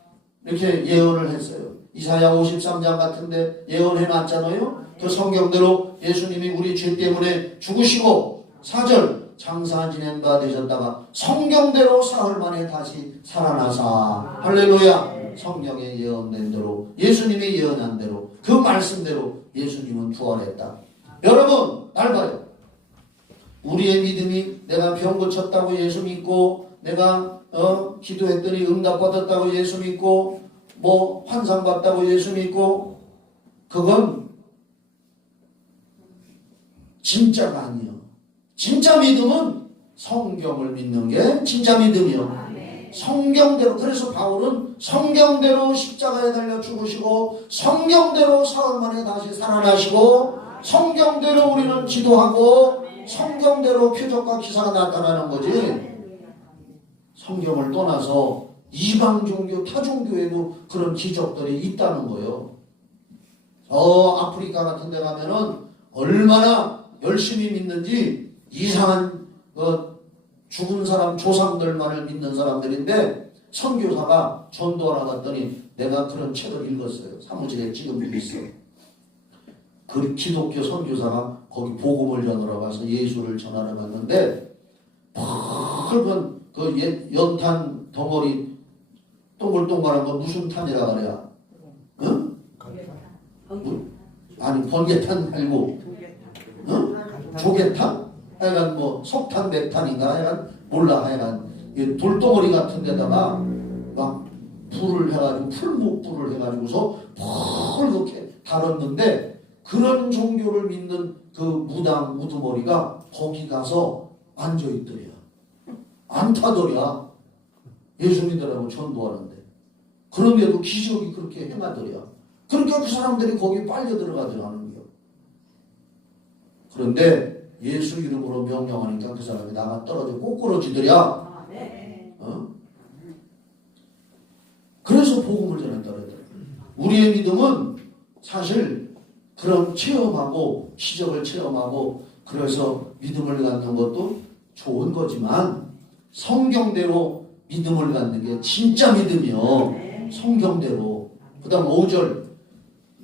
이렇게 예언을 했어요. 이사야 53장 같은데 예언해 놨잖아요. 그 성경대로 예수님이 우리 죄 때문에 죽으시고 4절 장사 지낸 바 되셨다가 성경대로 사흘 만에 다시 살아나사. 할렐루야. 성경에 예언된 대로 예수님이 예언한 대로 그 말씀대로 예수님은 부활했다. 여러분 날 봐요. 우리의 믿음이 내가 병 고쳤다고 예수 믿고 내가 기도했더니 응답받았다고 예수 믿고 뭐 환상 봤다고 예수 믿고 그건 진짜가 아니에요. 진짜 믿음은 성경을 믿는 게 진짜 믿음이요. 성경대로. 그래서 바울은 성경대로 십자가에 달려 죽으시고 성경대로 사흘 만에 다시 살아나시고 성경대로 우리는 기도하고 성경대로 표적과 기사가 나타나는 거지. 성경을 떠나서 이방 종교, 타 종교에도 그런 기적들이 있다는 거예요. 아프리카 같은 데 가면은 얼마나 열심히 믿는지 이상한 죽은 사람 조상들만을 믿는 사람들인데 선교사가 전도하러 갔더니 내가 그런 책을 읽었어요. 사무실에 지금도 있어. 그 기독교 선교사가 거기 복음을 전하러 가서 예수를 전하러 갔는데 붉은 그 연탄 덩어리 동글동글한 거 무슨 탄이라 그래야? 응? 아니 번개탄 말고 조개탄? 하여간 뭐 석탄煤탄인가 하여간 몰라. 하여간 돌덩어리 같은 데다가 막 불을 해가지고 풀목불을 해가지고서 펄겋게 달았는데 그런 종교를 믿는 그 무당 우두머리가 거기 가서 앉아있더래요. 안 타더랴. 예수 믿으라고 전도하는데. 그런데도 기적이 그렇게 행하더랴. 그러니까 그 사람들이 거기 빨려 들어가더라는 거예요. 그런데 예수 이름으로 명령하니까 그 사람이 나가 떨어져 꼬꾸러지더랴. 그래서 복음을 전했다 그랬더라고요. 우리의 믿음은 사실 그런 체험하고 기적을 체험하고 그래서 믿음을 갖는 것도 좋은 거지만 성경대로 믿음을 갖는 게 진짜 믿음이요. 성경대로. 그 다음 5절.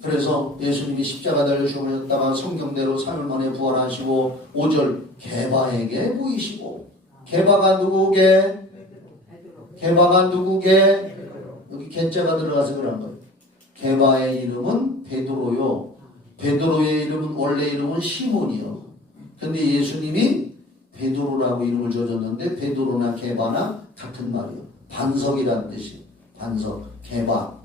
그래서 예수님이 십자가 달려 죽으셨다가 성경대로 3일 만에 부활하시고 5절 게바에게 보이시고. 게바가 누구게? 게바가 누구게? 여기 개자가 들어가서 그런 거예요. 게바의 이름은 베드로요. 베드로의 이름은 원래 이름은 시몬이요. 근데 예수님이 베드로라고 이름을 지어줬는데 베드로나 게바나 같은 말이요. 반석이란 뜻이. 반석, 게바.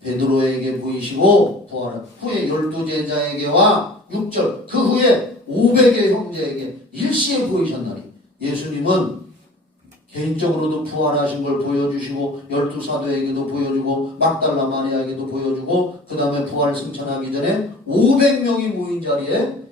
베드로에게 보이시고 부활한 후에 12제자에게와 6절 그 후에 500의 형제에게 일시에 보이셨나니. 예수님은 개인적으로도 부활하신 걸 보여주시고 12사도에게도 보여주고 막달라 마리아에게도 보여주고 그 다음에 부활 승천하기 전에 500명이 모인 자리에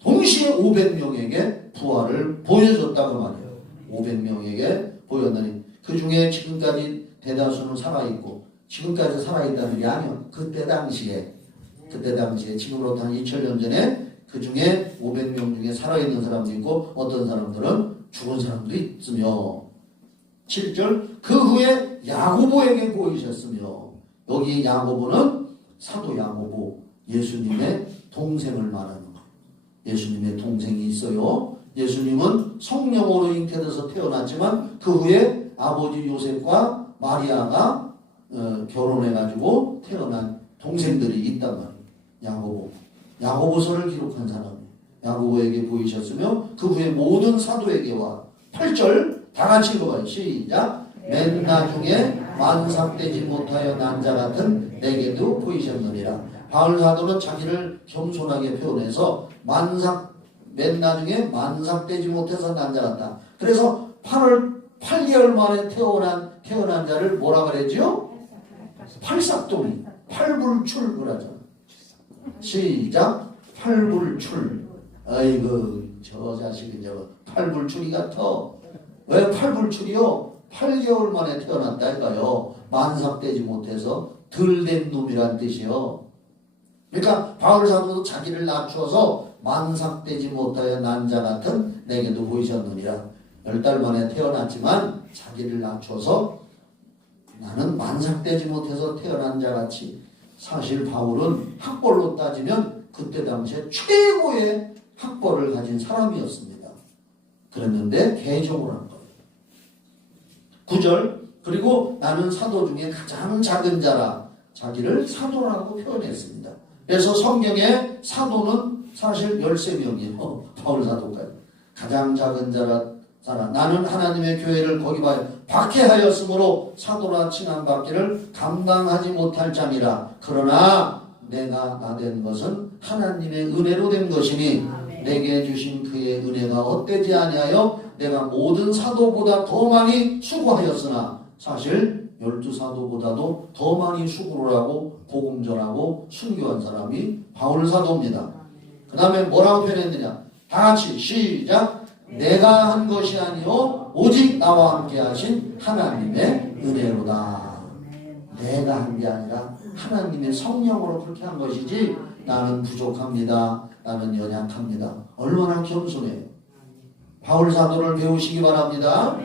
동시에 500명에게 부활을 보여줬다고 말이에요. 500명에게 보였나니 그 중에 지금까지 대다수는 살아있고 지금까지 살아있다는 게 아니요. 그때 당시에 지금으로부터 한 2000년 전에 그 중에 500명 중에 살아있는 사람도 있고 어떤 사람들은 죽은 사람도 있으며 7절 그 후에 야고보에게 보이셨으며 여기 야고보는 사도 야고보 예수님의 동생을 말하는 거예요. 예수님의 동생이 있어요. 예수님은 성령으로 잉태돼서 태어났지만 그 후에 아버지 요셉과 마리아가 결혼해가지고 태어난 동생들이 있단 말이에요. 야고보서를 기록한 사람이에요. 야고보에게 보이셨으며 그 후에 모든 사도에게와 8절 다 같이 읽어봐요. 시작. 맨 나중에 만삭되지 못하여 난 자 같은 내게도 보이셨느니라. 바울 사도는 자기를 겸손하게 표현해서 맨 나중에 만삭되지 못해서 난 자 같다. 그래서 8개월 만에 태어난 자를 뭐라 그러죠? 팔삭동이, 팔불출 그러잖아. 시작. 팔불출. 아이고 저 자식은 저거 팔불출이 같아. 왜 팔불출이요? 8개월 만에 태어났다니까요. 만삭되지 못해서 덜 된 놈이란 뜻이요. 그러니까 바울 사도도 자기를 낮추어서 만삭되지 못하여 난 자 같은 내게도 보이셨느니라. 10달 만에 태어났지만 자기를 낮춰서 나는 만삭되지 못해서 태어난 자 같이. 사실 바울은 학벌로 따지면 그때 당시에 최고의 학벌을 가진 사람이었습니다. 그랬는데 개종을 한 거예요. 9절 그리고 나는 사도 중에 가장 작은 자라 자기를 사도라고 표현했습니다. 그래서 성경에 사도는 사실 13명이에요. 바울 사도까지. 가장 작은 자라 나는 하나님의 교회를 거기 박해하였으므로 사도라 칭함 받기를 감당하지 못할 자니라. 그러나 내가 나된 것은 하나님의 은혜로 된 것이니 내게 주신 그의 은혜가 헛되지 아니하여 내가 모든 사도보다 더 많이 수고하였으나 사실 12사도보다도 더 많이 수고를 하고 복음 전하고 순교한 사람이 바울 사도입니다. 그 다음에 뭐라고 표현했느냐? 다 같이 시작. 내가 한 것이 아니요 오직 나와 함께 하신 하나님의 은혜로다. 내가 한 게 아니라 하나님의 성령으로 그렇게 한 것이지 나는 부족합니다. 나는 연약합니다. 얼마나 겸손해요. 바울 사도를 배우시기 바랍니다.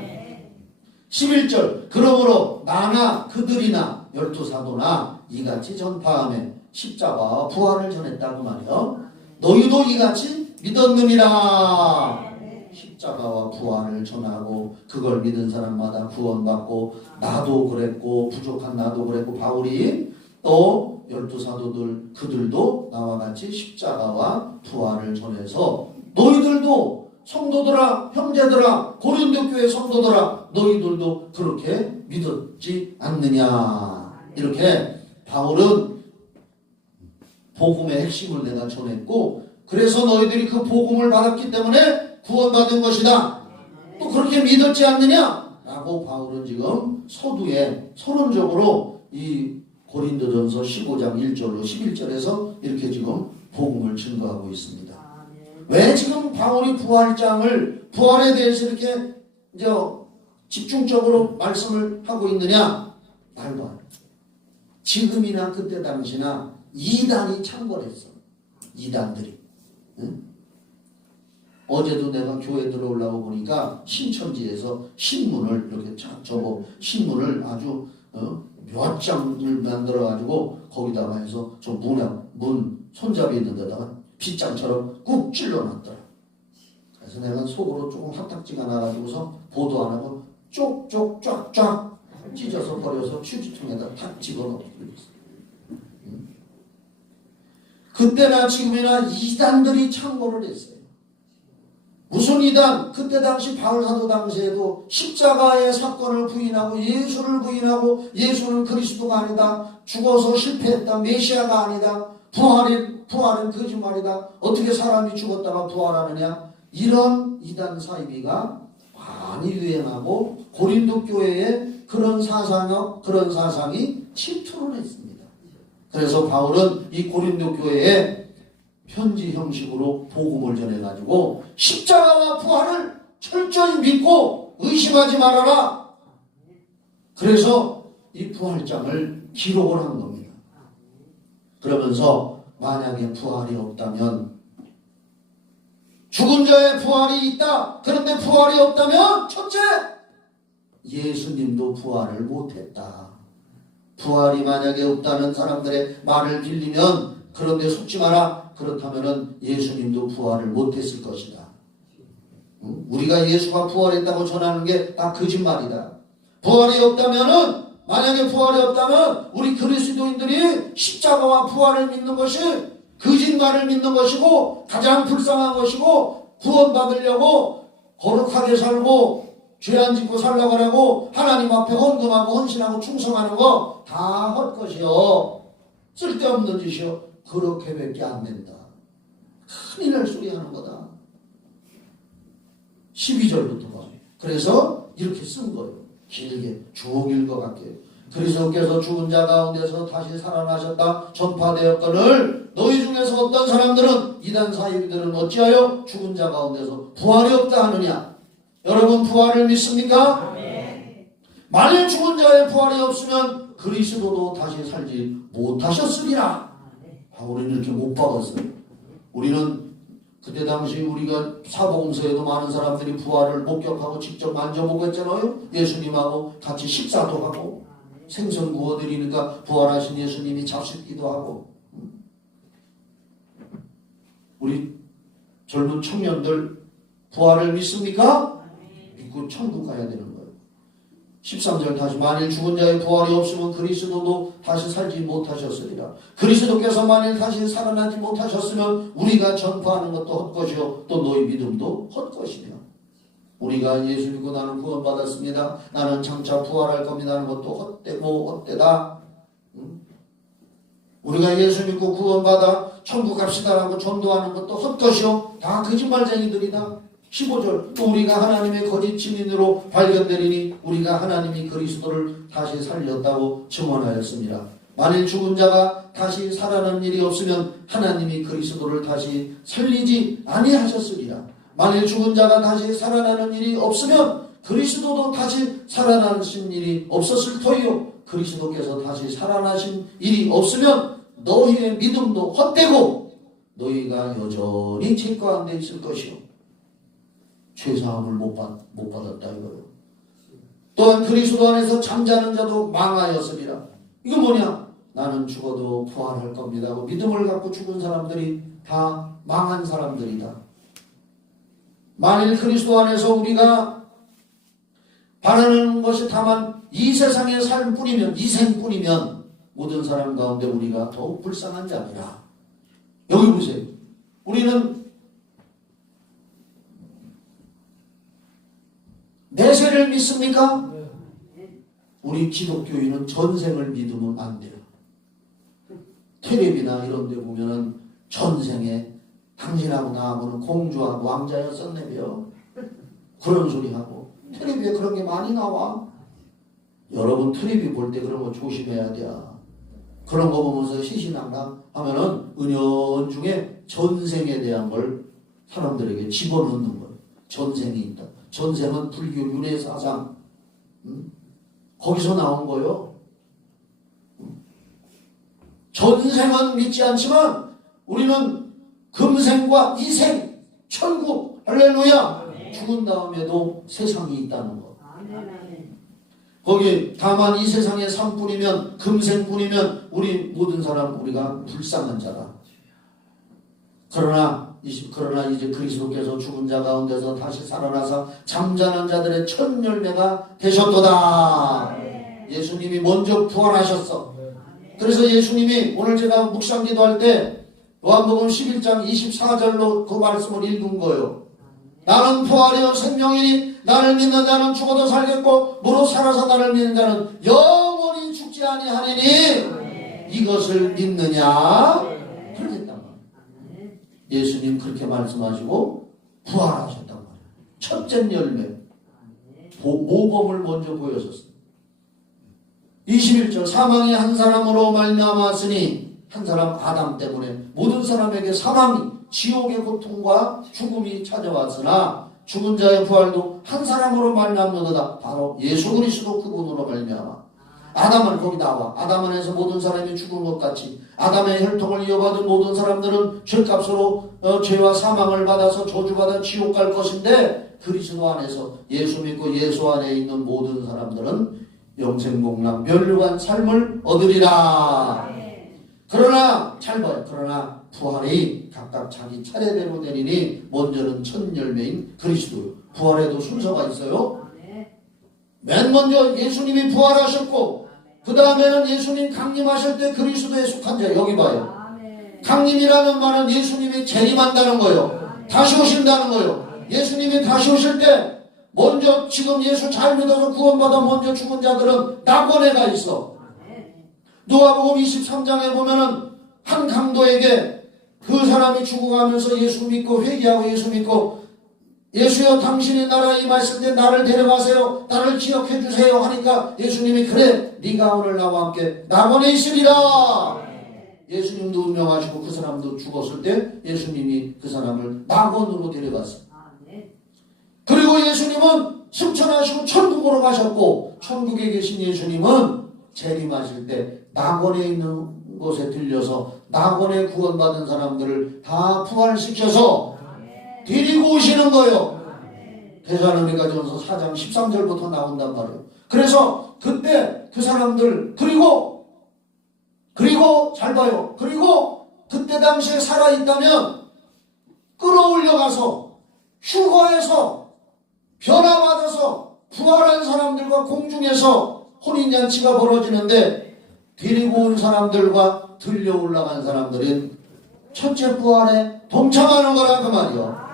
11절 그러므로 나나 그들이나 12사도나 이같이 전파하며 십자가와 부활을 전했다고 말이요. 너희도 이같이 믿었느니라. 십자가와 부활을 전하고 그걸 믿은 사람마다 구원받고 나도 그랬고 부족한 나도 그랬고 바울이 또 12사도들 그들도 나와 같이 십자가와 부활을 전해서 너희들도 성도들아 형제들아 고린도 교회 성도들아 너희들도 그렇게 믿었지 않느냐. 이렇게 바울은 복음의 핵심을 내가 전했고 그래서 너희들이 그 복음을 받았기 때문에 구원받은 것이다. 또 그렇게 믿었지 않느냐? 라고 바울은 지금 서두에 서론적으로 이 고린도전서 15장 1절로 11절에서 이렇게 지금 복음을 증거하고 있습니다. 왜 지금 바울이 부활에 대해서 이렇게 이제 집중적으로 말씀을 하고 있느냐? 말도 안 돼. 지금이나 그때 당시나 이단이 창궐했어. 이단들이. 응? 어제도 내가 교회 들어오려고 보니까 신천지에서 신문을 이렇게 저거 신문을 아주 몇 장을 만들어 가지고 거기다가 해서 저 문 손잡이 있는 데다가 빗장처럼 꾹 찔러놨더라. 그래서 내가 속으로 조금 화딱지가 나가지고서 보도 안 하고 쪽쪽 쫙쫙 찢어서 버려서 휴지통에다 탁 집어넣고 있어. 그때나 지금이나 이단들이 창궐을 했어요. 무슨 이단? 그때 당시 바울 사도 당시에도 십자가의 사건을 부인하고 예수를 부인하고 예수는 그리스도가 아니다. 죽어서 실패했다. 메시아가 아니다. 부활은 거짓말이다. 어떻게 사람이 죽었다가 부활하느냐. 이런 이단 사이비가 많이 유행하고 고린도 교회에 그런 사상이 침투를 했습니다. 그래서 바울은 이 고린도 교회에 편지 형식으로 복음을 전해가지고 십자가와 부활을 철저히 믿고 의심하지 말아라. 그래서 이 부활장을 기록을 한 겁니다. 그러면서 만약에 부활이 없다면 죽은 자의 부활이 있다. 그런데 부활이 없다면 첫째 예수님도 부활을 못했다. 부활이 만약에 없다는 사람들의 말을 빌리면 그런데 속지 마라. 그렇다면 예수님도 부활을 못했을 것이다. 우리가 예수가 부활했다고 전하는 게 다 거짓말이다. 만약에 부활이 없다면 우리 그리스도인들이 십자가와 부활을 믿는 것이 거짓말을 믿는 것이고 가장 불쌍한 것이고 구원받으려고 거룩하게 살고 죄 안 짓고 살려고 하고 하나님 앞에 헌금하고 헌신하고 충성하는 거 다 헛것이요. 쓸데없는 짓이요. 그렇게밖에 안 된다. 큰일 날 소리 하는 거다. 12절부터 봐. 그래서 이렇게 쓴 거예요. 길게 쭉 읽어갈게요. 그리스도께서 죽은 자 가운데서 다시 살아나셨다 전파되었거늘 너희 중에서 어떤 사람들은 이단 사이비들은 어찌하여 죽은 자 가운데서 부활이 없다 하느냐. 여러분 부활을 믿습니까? 만일 죽은 자의 부활이 없으면 그리스도도 다시 살지 못하셨으리라. 바울은 이렇게 못 박았어요. 우리는 그때 당시 우리가 사복음서에도 많은 사람들이 부활을 목격하고 직접 만져보고 했잖아요. 예수님하고 같이 식사도 하고 생선 구워드리니까 부활하신 예수님이 잡숫기도 하고. 우리 젊은 청년들 부활을 믿습니까? 믿고 천국 가야 되는 거예요. 13절 다시 만일 죽은 자의 부활이 없으면 그리스도도 다시 살지 못하셨으리라. 그리스도께서 만일 다시 살아나지 못하셨으면 우리가 전파하는 것도 헛것이요 또 너희 믿음도 헛것이며 우리가 예수 믿고 나는 구원받았습니다. 나는 장차 부활할 겁니다 하는 것도 헛되고 헛되다. 우리가 예수 믿고 구원받아 천국 갑시다라고 전도하는 것도 헛것이요 다 거짓말쟁이들이다. 15절 또 우리가 하나님의 거짓 증인으로 발견되리니 우리가 하나님이 그리스도를 다시 살렸다고 증언하였습니다. 만일 죽은 자가 다시 살아난 일이 없으면 하나님이 그리스도를 다시 살리지 아니하셨으리라. 만일 죽은 자가 다시 살아나는 일이 없으면 그리스도도 다시 살아나신 일이 없었을 터이요 그리스도께서 다시 살아나신 일이 없으면 너희의 믿음도 헛되고 너희가 여전히 죄 가운데 있을 것이요 죄사함을 못 받았다 이거예요. 또한 그리스도 안에서 잠자는 자도 망하였으리라. 이거 뭐냐? 나는 죽어도 부활할 겁니다 하고 믿음을 갖고 죽은 사람들이 다 망한 사람들이다. 만일 그리스도 안에서 우리가 바라는 것이 다만 이 세상의 삶뿐이면 이 생뿐이면 모든 사람 가운데 우리가 더욱 불쌍한 자니라. 여기 보세요. 우리는 내세를 믿습니까? 우리 기독교인은 전생을 믿으면 안 돼요. 텔레비나 이런 데 보면은 전생에 당신하고 나하고는 공주하고 왕자였었네요. 그런 소리 하고 텔레비에 그런 게 많이 나와. 여러분 텔레비 볼 때 그런 거 조심해야 돼. 그런 거 보면서 시시낙낙 하면은 은연중에 전생에 대한 걸 사람들에게 집어넣는 거예요. 전생이 있다. 전생은 불교 윤회사상 거기서 나온 거예요. 전생은 믿지 않지만 우리는 금생과 이생, 천국, 할렐루야 죽은 다음에도 세상이 있다는 거. 거기 다만 이 세상의 삶뿐이면 금생뿐이면 우리 모든 사람 우리가 불쌍한 자다. 그러나 이제 그리스도께서 죽은 자 가운데서 다시 살아나서 잠자는 자들의 첫 열매가 되셨도다. 예수님이 먼저 부활하셨어. 그래서 예수님이 오늘 제가 묵상 기도할 때 요한복음 11장 24절로 그 말씀을 읽은 거예요. 나는 부활이요 생명이니 나를 믿는 자는 죽어도 살겠고 무릇 살아서 나를 믿는 자는 영원히 죽지 아니하리니 이것을 믿느냐? 그러겠단 말이에요. 예수님 그렇게 말씀하시고 부활하셨단 말이에요. 첫째 열매 모범을 먼저 보여줬어요. 21절 사망이 한 사람으로 말미암았으니 한 사람 아담 때문에 모든 사람에게 사망이 지옥의 고통과 죽음이 찾아왔으나 죽은 자의 부활도 한 사람으로 말미암는도다. 바로 예수 그리스도 그분으로 말미암아. 아담은 거기 나와. 아담 안에서 모든 사람이 죽은 것 같이 아담의 혈통을 이어받은 모든 사람들은 죄값으로 죄와 사망을 받아서 저주받아 지옥 갈 것인데 그리스도 안에서 예수 믿고 예수 안에 있는 모든 사람들은 영생복락 멸류관 삶을 얻으리라. 그러나 잘 봐요. 그러나 부활이 각각 자기 차례대로 되리니 먼저는 첫 열매인 그리스도요. 부활에도 순서가 있어요. 맨 먼저 예수님이 부활하셨고 그 다음에는 예수님 강림하실 때 그리스도에 속한 자. 여기 봐요. 강림이라는 말은 예수님이 재림한다는 거예요. 다시 오신다는 거예요. 예수님이 다시 오실 때 먼저 지금 예수 잘 믿어서 구원받아 먼저 죽은 자들은 낙원에 가 있어. 누가복음 23장에 보면은 한 강도에게 그 사람이 죽어가면서 예수 믿고 회개하고 예수 믿고 예수여 당신이 나라에 임하실 때 나를 데려가세요. 나를 기억해 주세요 하니까 예수님이 그래 네가 오늘 나와 함께 낙원에 있으리라. 예수님도 운명하시고 그 사람도 죽었을 때 예수님이 그 사람을 낙원으로 데려갔어요. 그리고 예수님은 승천하시고 천국으로 가셨고 천국에 계신 예수님은 재림하실 때 낙원에 있는 곳에 들려서 낙원에 구원받은 사람들을 다 부활시켜서 데리고 오시는 거예요. 데살로니가전서 4장 13절부터 나온단 말이에요. 그래서 그때 그 사람들 그리고 잘 봐요. 그리고 그때 당시에 살아있다면 끌어올려가서 휴거해서 변화받아서 부활한 사람들과 공중에서 혼인잔치가 벌어지는데 데리고 온 사람들과 들려 올라간 사람들은 첫째 부활에 동참하는 거라 그 말이요.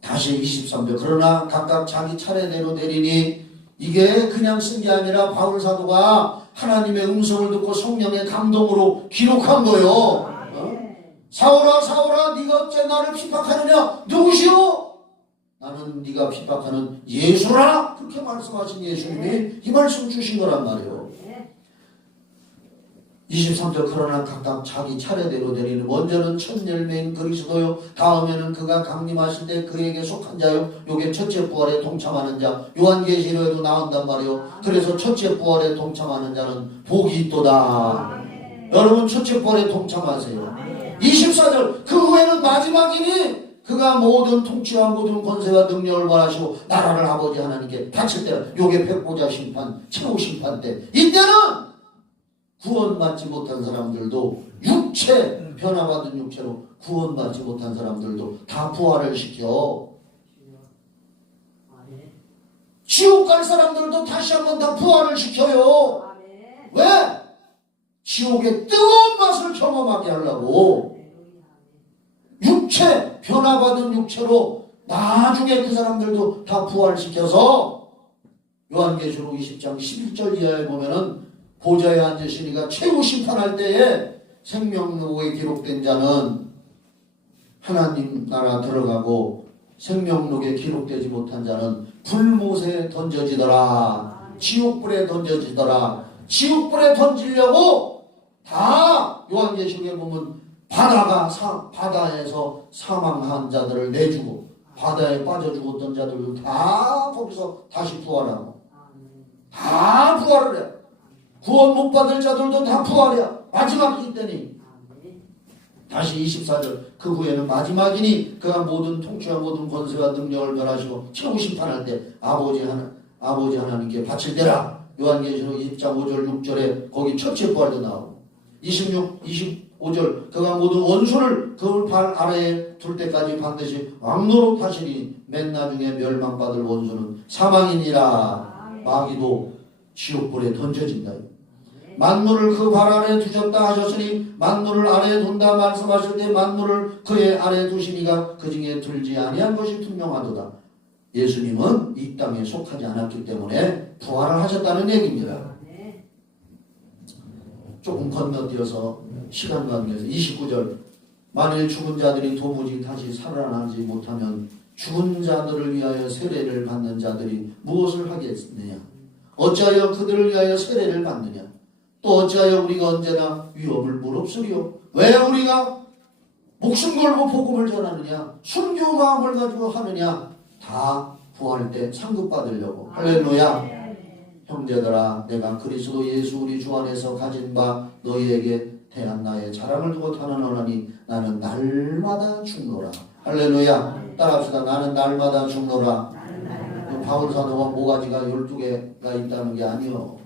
다시 23절. 그러나 각각 자기 차례대로 내리니, 이게 그냥 쓴 게 아니라 바울 사도가 하나님의 음성을 듣고 성령의 감동으로 기록한 거요. 사울아 사울아 네가 어째 나를 핍박하느냐. 누구시오? 나는 네가 핍박하는 예수라. 그렇게 말씀하신 예수님이 이 말씀 주신 거란 말이에요. 23절. 그러나 각각 자기 차례대로 내리는, 먼저는 첫 열매인 그리스도요, 다음에는 그가 강림하실 때 그에게 속한 자요. 요게 첫째 부활에 동참하는 자. 요한계시록에도 나온단 말이에요. 그래서 첫째 부활에 동참하는 자는 복이 있도다. 여러분 첫째 부활에 동참하세요. 24절. 그 후에는 마지막이니 그가 모든 통치와 모든 권세와 능력을 발하시고 나라를 아버지 하나님께 바칠 때라. 요게 백보자 심판, 최후 심판 때. 이때는 구원받지 못한 사람들도, 육체, 변화받은 육체로 구원받지 못한 사람들도 다 부활을 시켜. 지옥 갈 사람들도 다시 한번 다 부활을 시켜요. 왜? 지옥의 뜨거운 맛을 경험하게 하려고. 육체, 변화받은 육체로 나중에 그 사람들도 다 부활시켜서, 요한계시록 20장 11절 이하에 보면은 보좌에 앉으시니가 최후 심판할 때에 생명록에 기록된 자는 하나님 나라 들어가고, 생명록에 기록되지 못한 자는 불못에 던져지더라. 지옥불에 던져지더라. 지옥불에 던지려고 다 요한계시록에 보면 바다에서 사망한 자들을 내주고, 바다에 빠져 죽었던 자들도 다 거기서 다시 부활하고, 다 부활을 해. 구원 못 받을 자들도 다 부활이야. 마지막이기 때문에. 다시 24절. 그 후에는 마지막이니 그가 모든 통치와 모든 권세와 능력을 변하시고 최후 심판할 때 아버지 하나님께 바칠 때라. 요한계시록 20장 5절 6절에 거기 첫째 부활도 나오고, 25절. 그가 모든 원수를 그 발 아래에 둘 때까지 반드시 왕노릇 하시니 맨 나중에 멸망받을 원수는 사망이니라. 마귀도 지옥불에 던져진다. 만물을 그 발 아래에 두셨다 하셨으니 만물을 아래에 둔다 말씀하실 때 만물을 그의 아래에 두시니가 그 중에 들지 아니한 것이 분명하도다. 예수님은 이 땅에 속하지 않았기 때문에 부활을 하셨다는 얘기입니다. 조금 건너뛰어서 시간 관계에서 29절. 만일 죽은 자들이 도무지 다시 살아나지 못하면 죽은 자들을 위하여 세례를 받는 자들이 무엇을 하겠느냐? 어찌하여 그들을 위하여 세례를 받느냐? 또 어찌하여 우리가 언제나 위협을 무릅쓰리요? 왜 우리가 목숨 걸고 복음을 전하느냐? 순교 마음을 가지고 하느냐? 다 부활 때 상급받으려고. 할렐루야. 형제들아, 내가 그리스도 예수 우리 주 안에서 가진 바 너희에게 대한 나의 자랑을 두고 탄원하노니 나는 날마다 죽노라. 할렐루야. 따라합시다. 나는 날마다 죽노라. 바울 사도가 모가지가 12개가 있다는 게 아니요.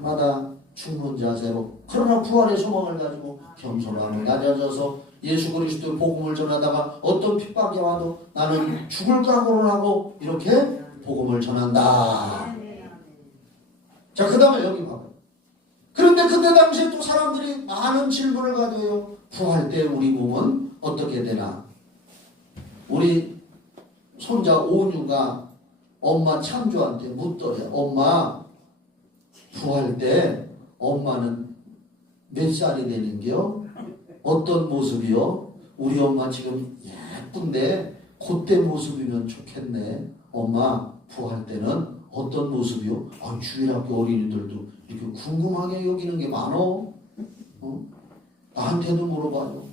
날마다 죽는 자세로, 그러나 부활의 소망을 가지고 겸손함을 낮아져서 예수 그리스도의 복음을 전하다가 어떤 핍박이 와도 나는 죽을 각오를 하고 이렇게 복음을 전한다. 자, 그 다음에 여기 봐봐요. 그런데 그때 당시에 또 사람들이 많은 질문을 가져요. 부활 때 우리 몸은 어떻게 되나? 우리 손자 오뉴가 엄마 창조한테 묻더래. 엄마, 부활 때 엄마는 몇 살이 되는겨? 어떤 모습이요? 우리 엄마 지금 예쁜데 그때 모습이면 좋겠네. 엄마, 부활 때는 어떤 모습이요? 주일학교 어린이들도 이렇게 궁금하게 여기는 게 많어. 나한테도 물어봐요.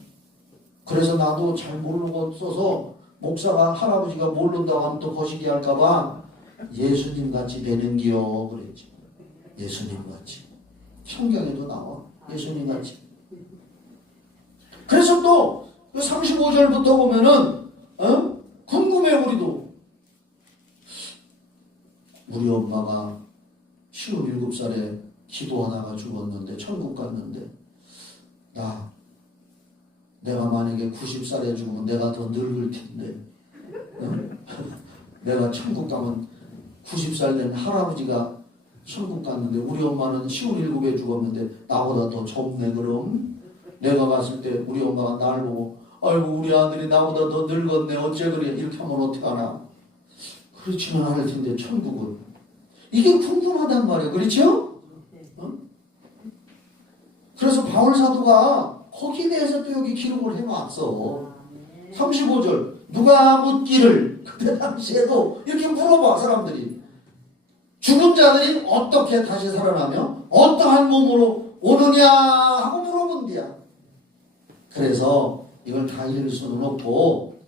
그래서 나도 잘 모르고 써서 목사가, 할아버지가 모른다고 하면 또 거시기 할까봐 예수님 같이 되는기요 그랬지. 예수님 같이. 성경에도 나와. 예수님 같이. 그래서 또 35절부터 보면은 궁금해. 우리도. 우리 엄마가 57살에 기도하다가 죽었는데 천국 갔는데 내가 만약에 90살에 죽으면 내가 더 늙을 텐데 내가 천국 가면 90살 된 할아버지가 천국 갔는데 우리 엄마는 57에 죽었는데 나보다 더 젊네 그럼? 내가 갔을 때 우리 엄마가 날 보고 아이고 우리 아들이 나보다 더 늙었네 어째 그래 이렇게 하면 어떡하나. 그렇지는 않을 텐데 천국은 이게 궁금하단 말이에요. 그렇죠? 그래서 바울 사도가 거기에 대해서 또 여기 기록을 해놨어. 35절 누가 묻기를 그때 당시에도 이렇게 물어봐 사람들이 죽은 자들이 어떻게 다시 살아나며 어떠한 몸으로 오느냐 하고 물어본대야. 그래서 이걸 다 읽을 수는 없고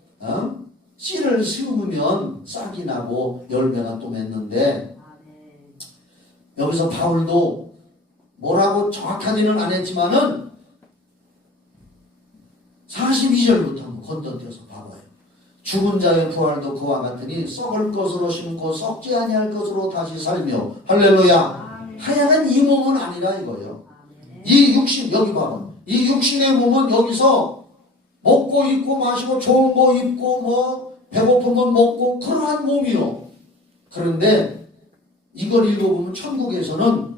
씨를 심으면 싹이 나고 열매가 또 맺는데 여기서 바울도 뭐라고 정확하지는 안 했지만은 42절부터 한번 건너뛰어서 봐봐요. 죽은 자의 부활도 그와 같으니 썩을 것으로 심고 썩지 아니할 것으로 다시 살며 할렐루야. 하여간 이 몸은 아니라 이거예요. 이 육신 여기 봐봐. 이 육신의 몸은 여기서 먹고 입고 마시고 좋은 거 입고 뭐 배고프면 먹고 그러한 몸이요. 그런데 이걸 읽어보면 천국에서는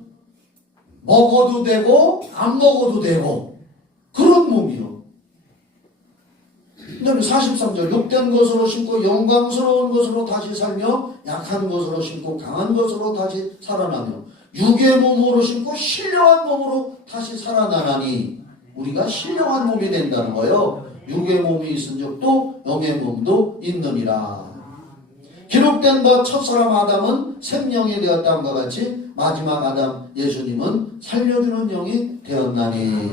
먹어도 되고 안 먹어도 되고 그런 몸이요. 그다음에 43절 욕된 것으로 심고 영광스러운 것으로 다시 살며 약한 것으로 심고 강한 것으로 다시 살아나며 육의 몸으로 심고 신령한 몸으로 다시 살아나나니 우리가 신령한 몸이 된다는 거예요. 육의 몸이 있은 적도 영의 몸도 있느니라. 기록된 바 첫사람 아담은 생명이 되었다함과 같이 마지막 아담 예수님은 살려주는 영이 되었나니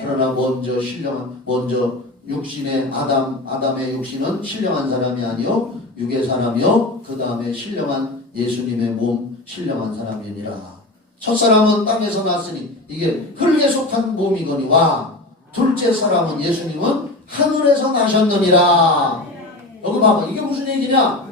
그러나 먼저 육신의 아담의 육신은 신령한 사람이 아니요 육의 사람이요 그 다음에 신령한 예수님의 몸 신령한 사람이니라. 첫사람은 땅에서 났으니 이게 흙에 속한 몸이거니와 둘째 사람은 예수님은 하늘에서 나셨느니라. 여기 봐봐 이게 무슨 얘기냐.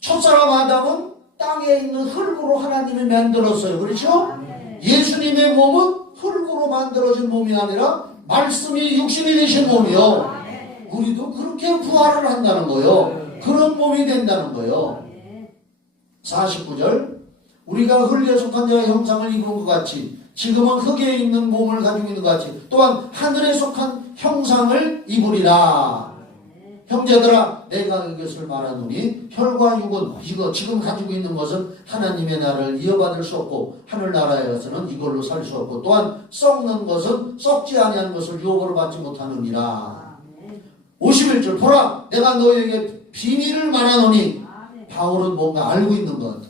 첫사람 아담은 땅에 있는 흙으로 하나님이 만들었어요. 그렇죠? 예수님의 몸은 흙으로 만들어진 몸이 아니라 말씀이 육신이 되신 몸이요. 우리도 그렇게 부활을 한다는 거예요. 그런 몸이 된다는 거예요. 49절 우리가 흙에 속한 자의 형상을 입은 것 같이 지금은 흙에 있는 몸을 가지고 있는 것 같이 또한 하늘에 속한 형상을 입으리라. 형제들아 내가 이것을 말하노니 혈과 육은 이거 지금 가지고 있는 것은 하나님의 나라를 이어받을 수 없고 하늘나라에서는 이걸로 살 수 없고 또한 썩는 것은 썩지 아니한 것을 유업으로 받지 못하느니라. 51절 보라 내가 너희에게 비밀을 말하노니 바울은 뭔가 알고 있는 것 같아.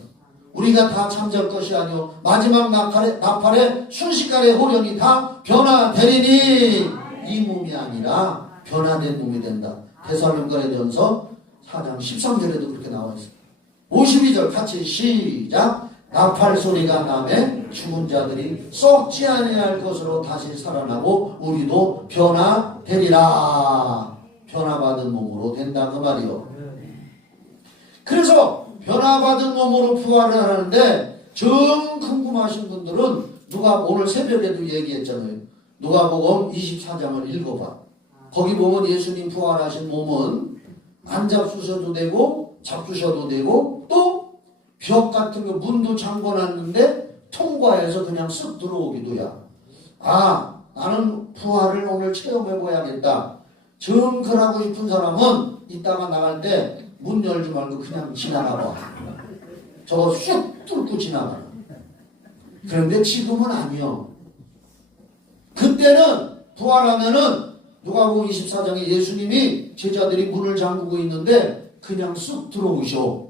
우리가 다 잠잘 것이 아니오 마지막 나팔에 순식간에 호련이 다 변화되리니 이 몸이 아니라 변화된 몸이 된다. 데살로니가전서 4장 13절에도 그렇게 나와 있어요. 52절 같이 시작. 나팔 소리가 나매 죽은 자들이 썩지 아니할 것으로 다시 살아나고 우리도 변화되리라. 변화받은 몸으로 된다 그 말이요. 그래서 변화받은 몸으로 부활을 하는데 정 궁금하신 분들은 누가 오늘 새벽에도 얘기했잖아요. 누가복음 24장을 읽어봐. 거기 보면 예수님 부활하신 몸은 안 잡수셔도 되고 잡수셔도 되고 또 벽 같은 거 문도 잠궈놨는데 통과해서 그냥 쓱 들어오기도야. 아 나는 부활을 오늘 체험해봐야겠다. 정글하고 싶은 사람은 이따가 나갈 때 문 열지 말고 그냥 지나가봐. 저거 쑥 뚫고 지나가. 그런데 지금은 아니요. 그때는 부활하면은 누가복음 24장에 예수님이 제자들이 문을 잠그고 있는데 그냥 쑥 들어오셔.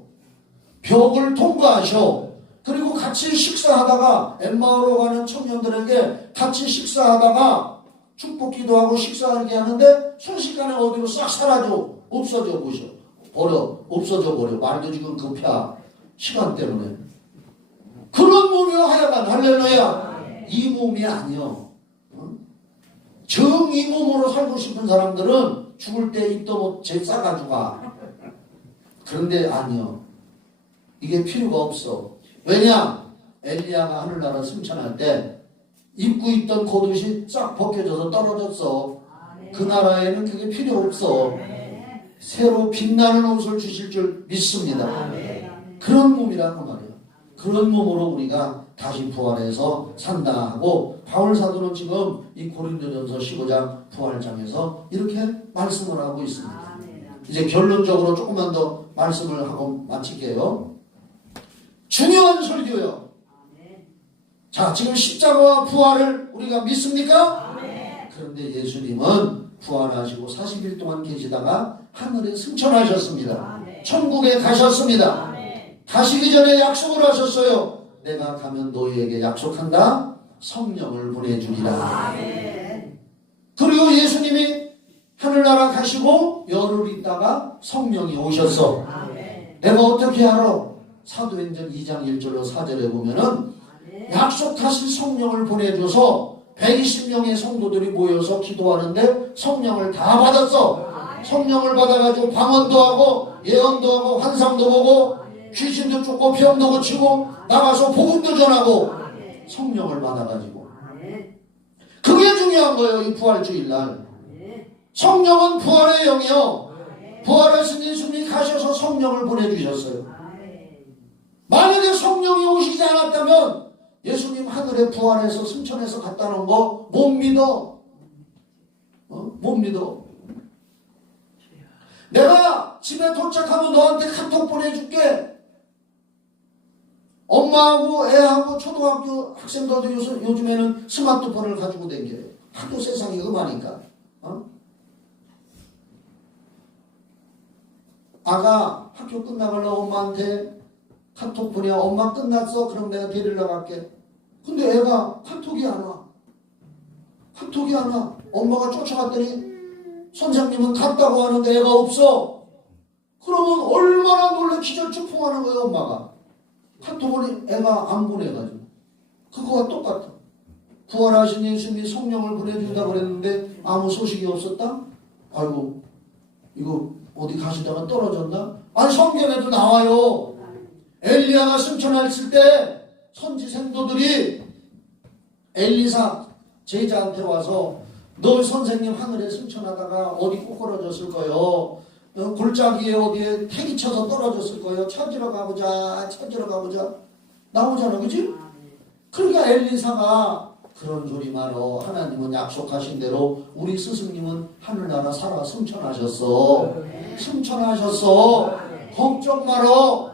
벽을 통과하셔. 그리고 같이 식사하다가 엠마오로 가는 청년들에게 같이 식사하다가 축복 기도하고 식사하게 하는데 순식간에 어디로 싹 사라져. 없어져 없어져 버려. 말도 지금 급해. 시간 때문에. 그런 몸이요 하여간 할렐루야. 이 몸이 아니요. 정 이 몸으로 살고 싶은 사람들은 죽을 때 입도 못 싸가지고 가. 그런데 아니요. 이게 필요가 없어. 왜냐? 엘리야가 하늘나라 승천할 때 입고 있던 겉옷이 싹 벗겨져서 떨어졌어. 그 나라에는 그게 필요 없어. 새로 빛나는 옷을 주실 줄 믿습니다. 그런 몸이라고 말이에요. 그런 몸으로 우리가 다시 부활해서 산다 하고 바울 사도는 지금 이 고린도전서 15장 부활장에서 이렇게 말씀을 하고 있습니다. 이제 결론적으로 조금만 더 말씀을 하고 마칠게요. 중요한 설교요. 자, 지금 십자가와 부활을 우리가 믿습니까? 그런데 예수님은 부활하시고 40일 동안 계시다가 하늘에 승천하셨습니다. 천국에 가셨습니다. 가시기 전에 약속을 하셨어요. 내가 가면 너희에게 약속한다. 성령을 보내주리라. 그리고 예수님이 하늘나라 가시고 열흘 있다가 성령이 오셨어. 내가 어떻게 알아? 사도행전 2장 1절로 4절에 보면은 약속하신 성령을 보내줘서 120명의 성도들이 모여서 기도하는데 성령을 다 받았어. 성령을 받아가지고 방언도 하고 예언도 하고 환상도 보고 귀신도 쫓고 병도 고치고 나가서 복음도 전하고 성령을 받아가지고. 그게 중요한 거예요. 이 부활주일날 성령은 부활의 영이요. 부활하신 예수님이 가셔서 성령을 보내주셨어요. 만약에 성령이 오시지 않았다면 예수님 하늘에 부활해서 승천해서 갔다는 거 못 믿어. 못 믿어. 내가 집에 도착하면 너한테 카톡 보내줄게. 엄마하고 애하고 초등학교 학생들도 요즘에는 스마트폰을 가지고 다녀요. 하도 세상이 험하니까. 아가 학교 끝나가려고 엄마한테 카톡 보내. 엄마 끝났어. 그럼 내가 데리러 갈게. 근데 애가 카톡이 안 와. 카톡이 안 와. 엄마가 쫓아갔더니 선생님은 갔다고 하는데 애가 없어. 그러면 얼마나 놀래 기절초풍하는 거예요. 엄마가. 카톡을 애가 안 보내가지고. 그거와 똑같아. 부활하신 예수님이 성령을 보내준다고 그랬는데 아무 소식이 없었다? 아이고 이거 어디 가시다가 떨어졌나? 아니 성경에도 나와요. 엘리야가 승천했을 때 선지 생도들이 엘리사 제자한테 와서 너 선생님 하늘에 승천하다가 어디 꼬꾸라졌을 거요. 골짜기에 어디에 택이 쳐서 떨어졌을 거예요. 찾으러 가보자. 찾으러 가보자. 나오잖아. 그치? 그러니까 엘리사가 그런 소리 말어. 하나님은 약속하신 대로 우리 스승님은 하늘나라 살아 승천하셨어. 승천하셨어. 걱정 말어.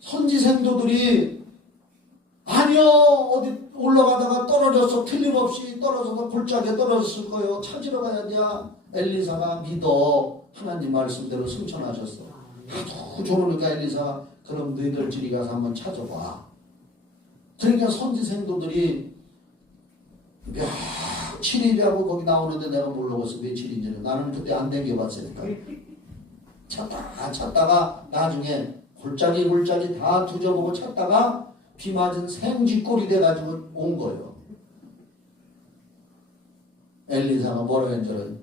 선지생도들이 아니요 어디 올라가다가 떨어져서 틀림없이 떨어져서 골짜기에 떨어졌을 거예요. 찾으러 가야 돼. 엘리사가 믿어. 하나님 말씀대로 승천하셨어. 하도 좋으니까 엘리사가 그럼 너희들 저리 가서 한번 찾아봐. 그러니까 선지생도들이 며칠이라고 거기 나오는데 내가 모르겠어. 며칠인지는. 나는 그때 안 댕겨봤으니까. 찾다가 나중에 골짜기 다 뒤져보고 찾다가 비 맞은 생쥐꼴이 돼가지고 온 거예요. 엘리사가 뭐라 했는지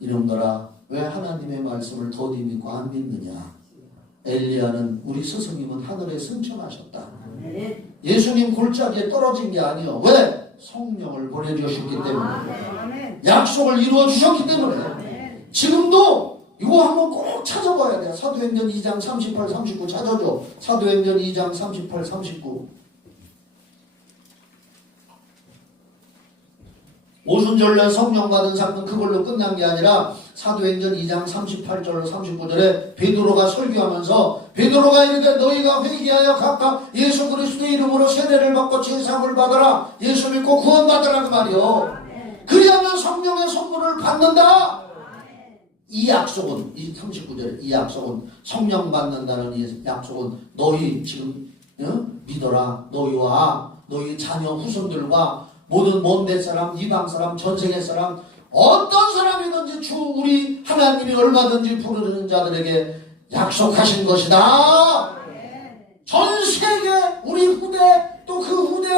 이놈들아 왜 하나님의 말씀을 더디 믿고 안 믿느냐. 엘리야는 우리 스승님은 하늘에 승천하셨다. 예수님 골짜기에 떨어진 게 아니요. 왜? 성령을 보내주셨기 때문에. 약속을 이루어 주셨기 때문에. 지금도 이거 한번 꼭 찾아봐야 돼. 사도행전 2장 38, 39 찾아줘. 사도행전 2장 38, 39. 오순절날 성령 받은 사건 그걸로 끝난 게 아니라 사도행전 2장 38절로 39절에 베드로가 설교하면서 베드로가 이르되 너희가 회개하여 각각 예수 그리스도의 이름으로 세례를 받고 제사함을 받아라. 예수 믿고 구원받으라 그 말이요. 그리하면 성령의 선물을 받는다. 이 약속은 이 39절에 이 약속은 성령 받는다는 이 약속은 너희 지금 믿어라. 너희와 너희 자녀 후손들과 모든 먼데 사람 이방 사람 전세계 사람 어떤 사람이든지 주 우리 하나님이 얼마든지 부르는 자들에게 약속하신 것이다. 전 세계 우리 후대 또 그 후대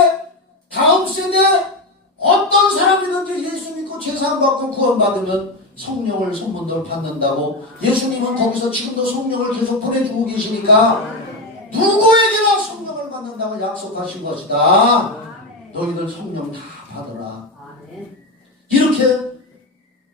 다음 세대 어떤 사람이든지 예수 믿고 제사 받고 구원받으면 성령을 선문들 받는다고. 예수님은 거기서 지금도 성령을 계속 보내주고 계시니까 누구에게나 성령을 받는다고 약속하신 것이다. 너희들 성령 다 받아라. 이렇게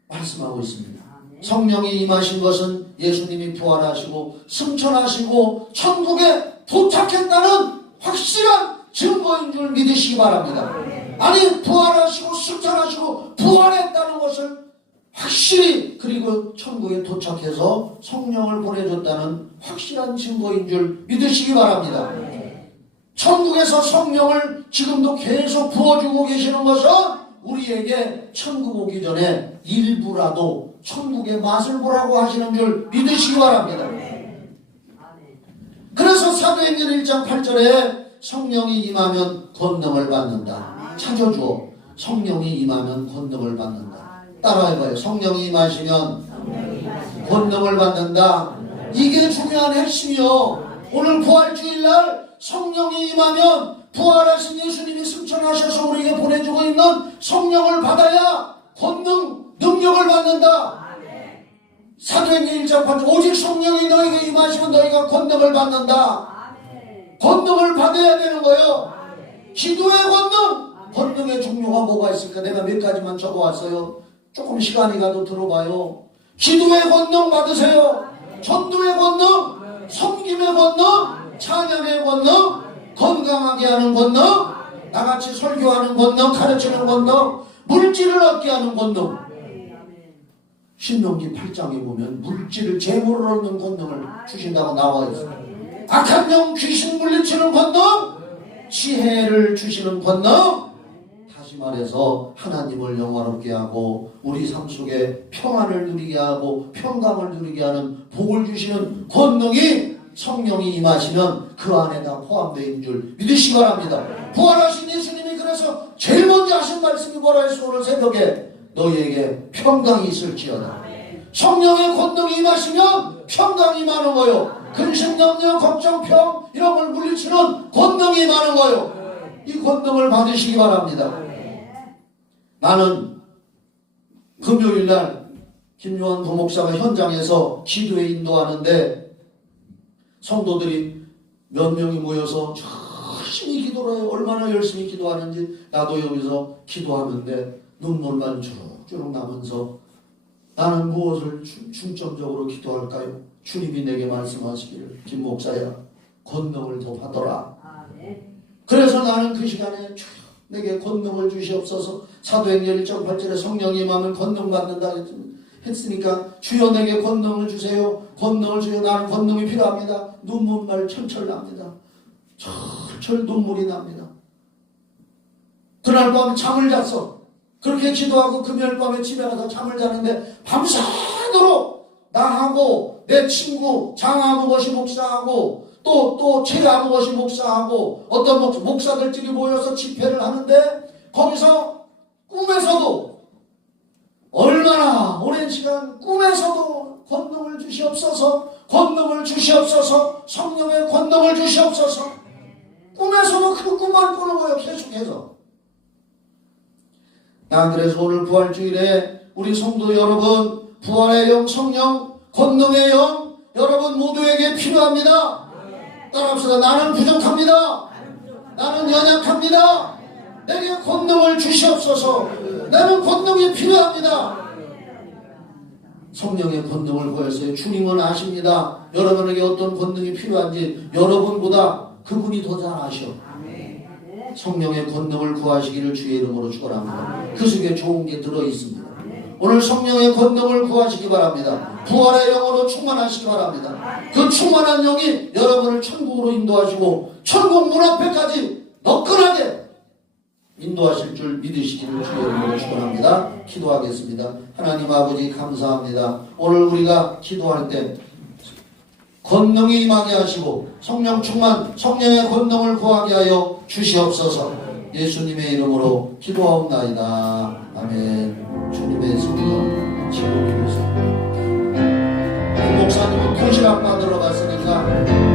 말씀하고 있습니다. 성령이 임하신 것은 예수님이 부활하시고 승천하시고 천국에 도착했다는 확실한 증거인 줄 믿으시기 바랍니다. 아니, 부활하시고 승천하시고 부활했다는 것을 확실히, 그리고 천국에 도착해서 성령을 보내줬다는 확실한 증거인 줄 믿으시기 바랍니다. 천국에서 성령을 지금도 계속 부어주고 계시는 것은 우리에게 천국 오기 전에 일부라도 천국의 맛을 보라고 하시는 줄 믿으시기 바랍니다. 그래서 사도행전 1장 8절에 성령이 임하면 권능을 받는다. 찾아주어. 성령이 임하면 권능을 받는다. 따라해봐요. 성령이 임하시면 권능을 받는다. 이게 중요한 핵심이요. 오늘 부활주일날 성령이 임하면 부활하신 예수님이 승천하셔서 우리에게 보내주고 있는 성령을 받아야 권능, 능력을 받는다. 사도행전 1장 8절 오직 성령이 너희에게 임하시면 너희가 권능을 받는다. 권능을 받아야 되는 거예요. 기도의 권능. 권능의 종류가 뭐가 있을까? 내가 몇 가지만 적어왔어요. 조금 시간이 가도 들어봐요. 기도의 권능 받으세요. 전도의 권능, 섬김의 권능, 찬양의 권능, 건강하게 하는 권능, 나같이 설교하는 권능, 가르치는 권능, 물질을 얻게 하는 권능. 신명기 8장에 보면 물질을 재물을 얻는 권능을 주신다고 나와 있어요. 악한 영 귀신 물리치는 권능, 지혜를 주시는 권능, 다시 말해서 하나님을 영화롭게 하고 우리 삶 속에 평안을 누리게 하고 평강을 누리게 하는 복을 주시는 권능이 성령이 임하시면 그 안에 다 포함되어 있는 줄 믿으시기 바랍니다. 부활하신 예수님이 그래서 제일 먼저 하신 말씀이 뭐라 했어? 오늘 새벽에 너희에게 평강이 있을지어다. 성령의 권능이 임하시면 평강이 임하는 거요. 근심, 염려, 걱정, 평 이런 걸 물리치는 권능이 임하는 거요. 이 권능을 받으시기 바랍니다. 나는 금요일날 김요한 부목사가 현장에서 기도에 인도하는데 성도들이 몇 명이 모여서 열심히 기도를 해요. 얼마나 열심히 기도하는지 나도 여기서 기도하는데 눈물만 주룩주룩 나면서 나는 무엇을 중점적으로 기도할까요? 주님이 내게 말씀하시기를 김 목사야 권능을 더 받아라. 그래서 나는 그 시간에 주여 내게 권능을 주시옵소서. 사도행전 1장 8절에 성령이 임하면 권능 받는다 했으니까 주여 내게 권능을 주세요. 권능을 주여. 나는 권능이 필요합니다. 눈물날 철철 납니다. 철철 눈물이 납니다. 그날 밤 잠을 잤어. 그렇게 기도하고 금요일 밤에 집에 가서 잠을 자는데 밤새도록 나하고 내 친구 장아무것이 목사하고 또 최아무것이 목사하고 어떤 목사들끼리 모여서 집회를 하는데 거기서 꿈에서도 얼마나 오랜 시간 꿈에서도 권능을 주시옵소서, 권능을 주시옵소서, 성령의 권능을 주시옵소서. 꿈에서도 그 꿈만 꾸는 거예요. 계속해서. 난 그래서 오늘 부활주일에 우리 성도 여러분 부활의 영, 성령, 권능의 영 여러분 모두에게 필요합니다. 따라합시다. 나는 부족합니다. 나는 연약합니다. 내게 권능을 주시옵소서. 나는 권능이 필요합니다. 성령의 권능을 구했어요. 주님은 아십니다. 여러분에게 어떤 권능이 필요한지 여러분보다 그분이 더 잘 아셔. 성령의 권능을 구하시기를 주의 이름으로 축원합니다. 그 속에 좋은 게 들어있습니다. 오늘 성령의 권능을 구하시기 바랍니다. 부활의 영으로 충만하시기 바랍니다. 그 충만한 영이 여러분을 천국으로 인도하시고 천국 문 앞에까지 너끈하게 인도하실 줄 믿으시기를 주의 이름으로 축원합니다. 기도하겠습니다. 하나님 아버지 감사합니다. 오늘 우리가 기도할 때 권능이 임하게 하시고 성령 충만, 성령의 권능을 구하게 하여 주시옵소서. 예수님의 이름으로 기도하옵나이다. 아멘. 주님의 성령 지금 이곳에 그 목사님은 도시락 받으러 갔으니까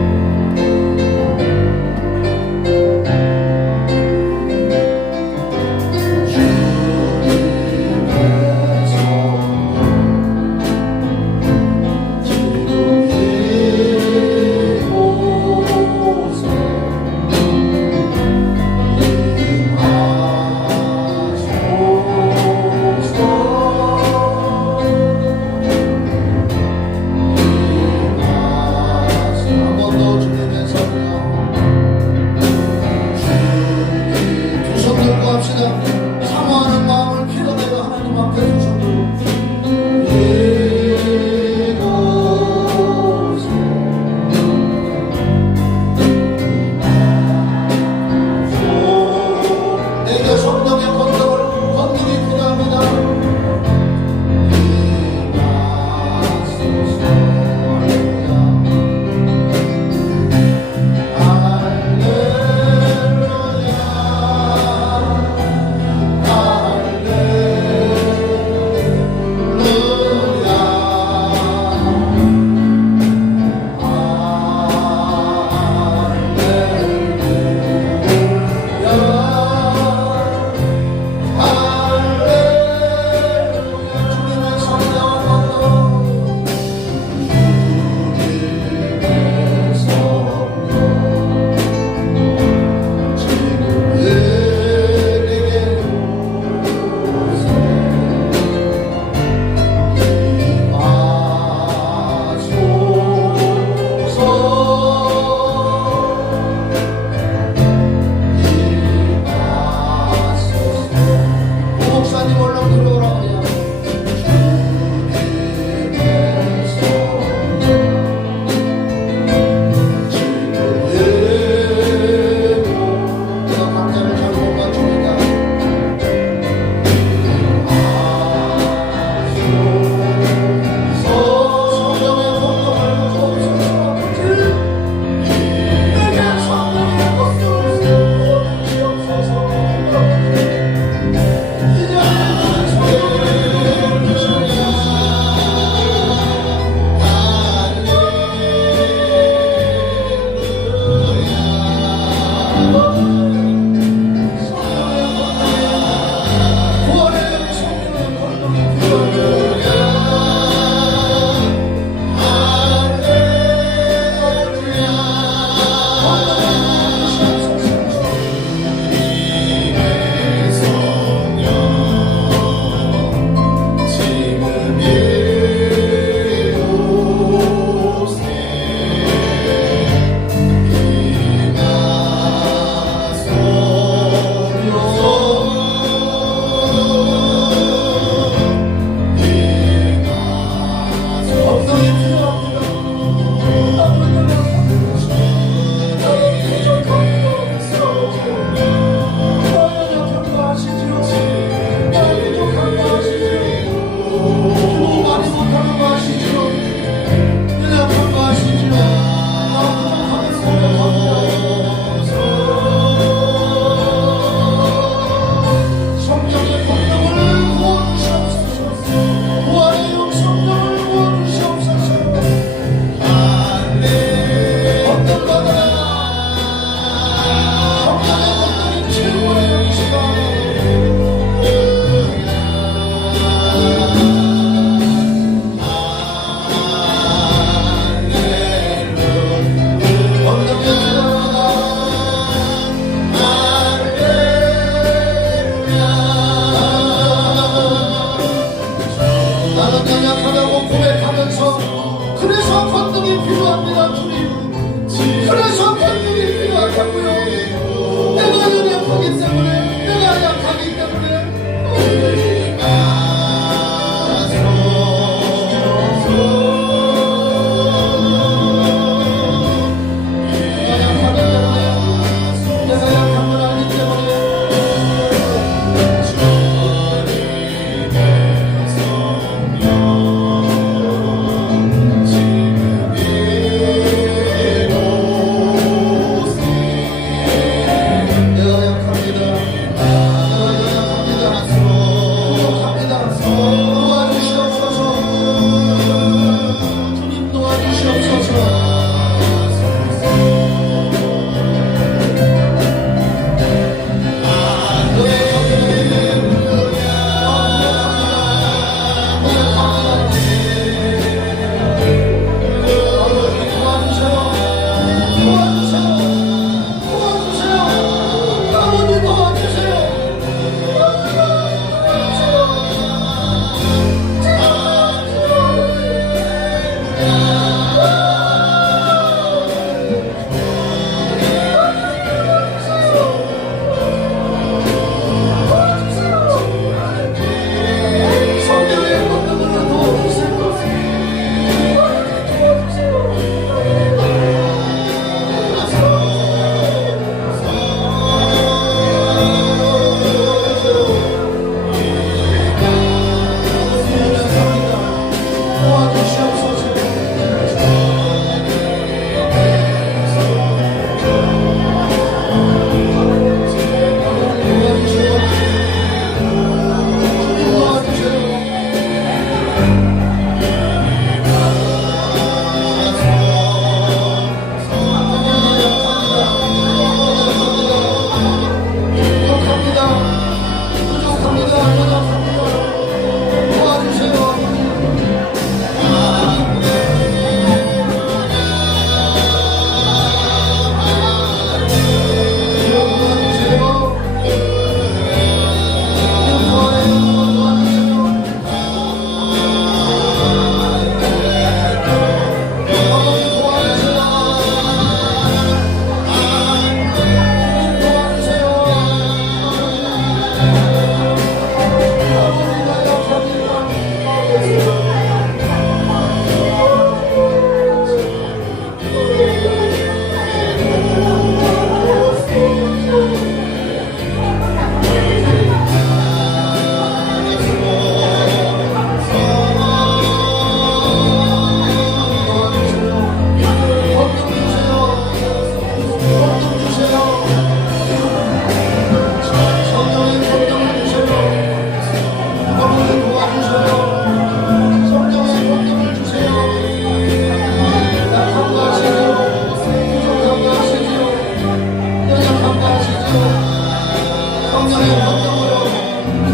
시간에 헌금으로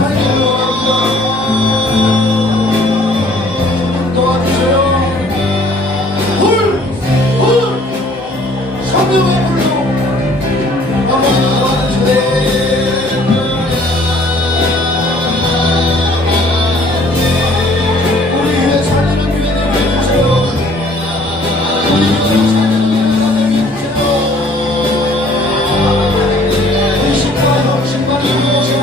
하나님을 도와주세요. 성령의 불로 아버지 도와주세요. 우리 교회 살리는 교회 되게 해주세요. 우리 교회 살리는 교회 되게 해주세요. 의식과 영식과 영식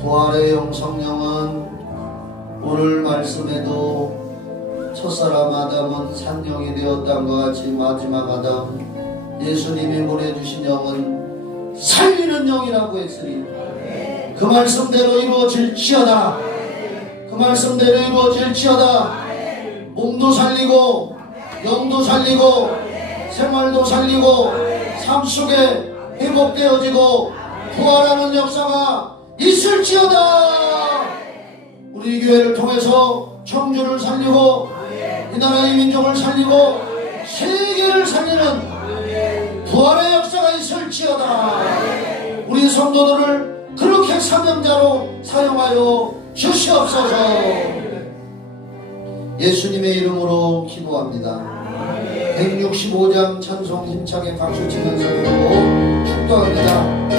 부활의 영 성령은 오늘 말씀에도 첫사람 아담은 산영이 되었다는 것 같이 마지막 아담 예수님이 보내주신 영은 살리는 영이라고 했으니 그 말씀대로 이루어질지어다. 그 말씀대로 이루어질지어다. 몸도 살리고 영도 살리고 생활도 살리고 삶 속에 회복되어지고 부활하는 역사가 있을지어다. 우리 교회를 통해서 청주를 살리고 이 나라의 민족을 살리고 세계를 살리는 부활의 역사가 있을지어다. 우리 성도들을 그렇게 사명자로 사용하여 주시옵소서. 예수님의 이름으로 기도합니다. 165장 찬송 힘차게 박수 치면서 부르고 축도합니다.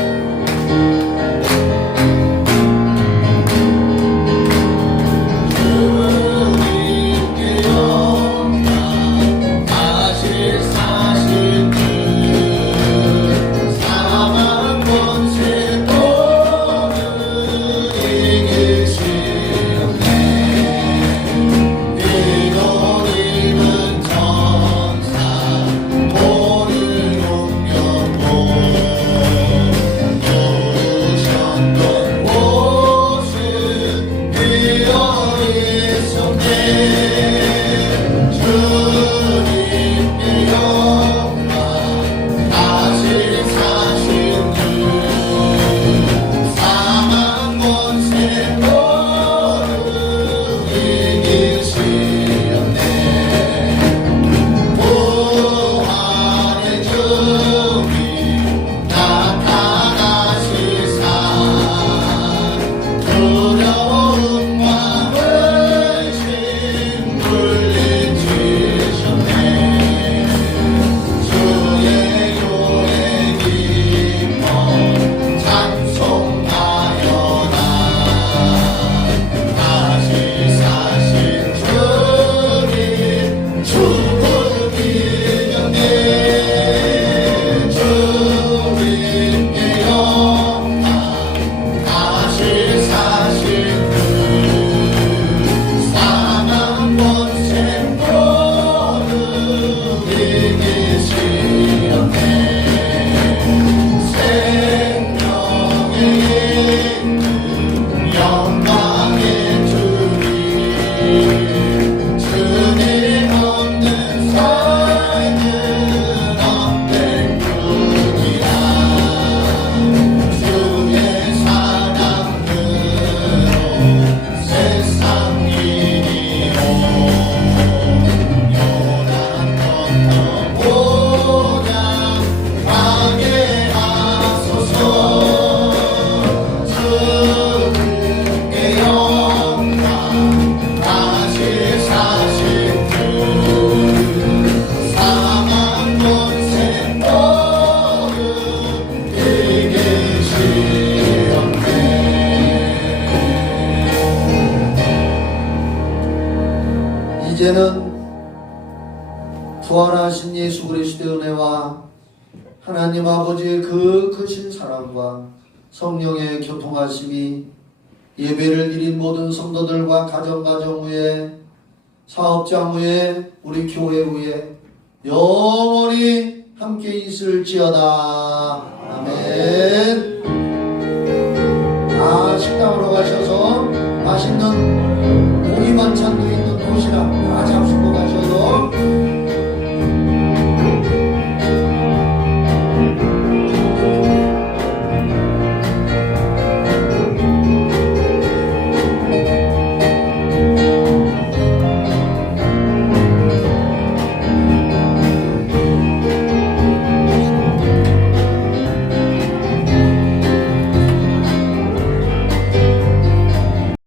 이제는 부활하신 예수 그리스도의 은혜와 하나님 아버지의 그 크신 사랑과 성령의 교통하심이 예배를 드린 모든 성도들과 가정 위에, 사업장 위에, 우리 교회 위에 영원히 함께 있을지어다. 아멘. 식당으로 가셔서 맛있는 고기 반찬도 있는 도시락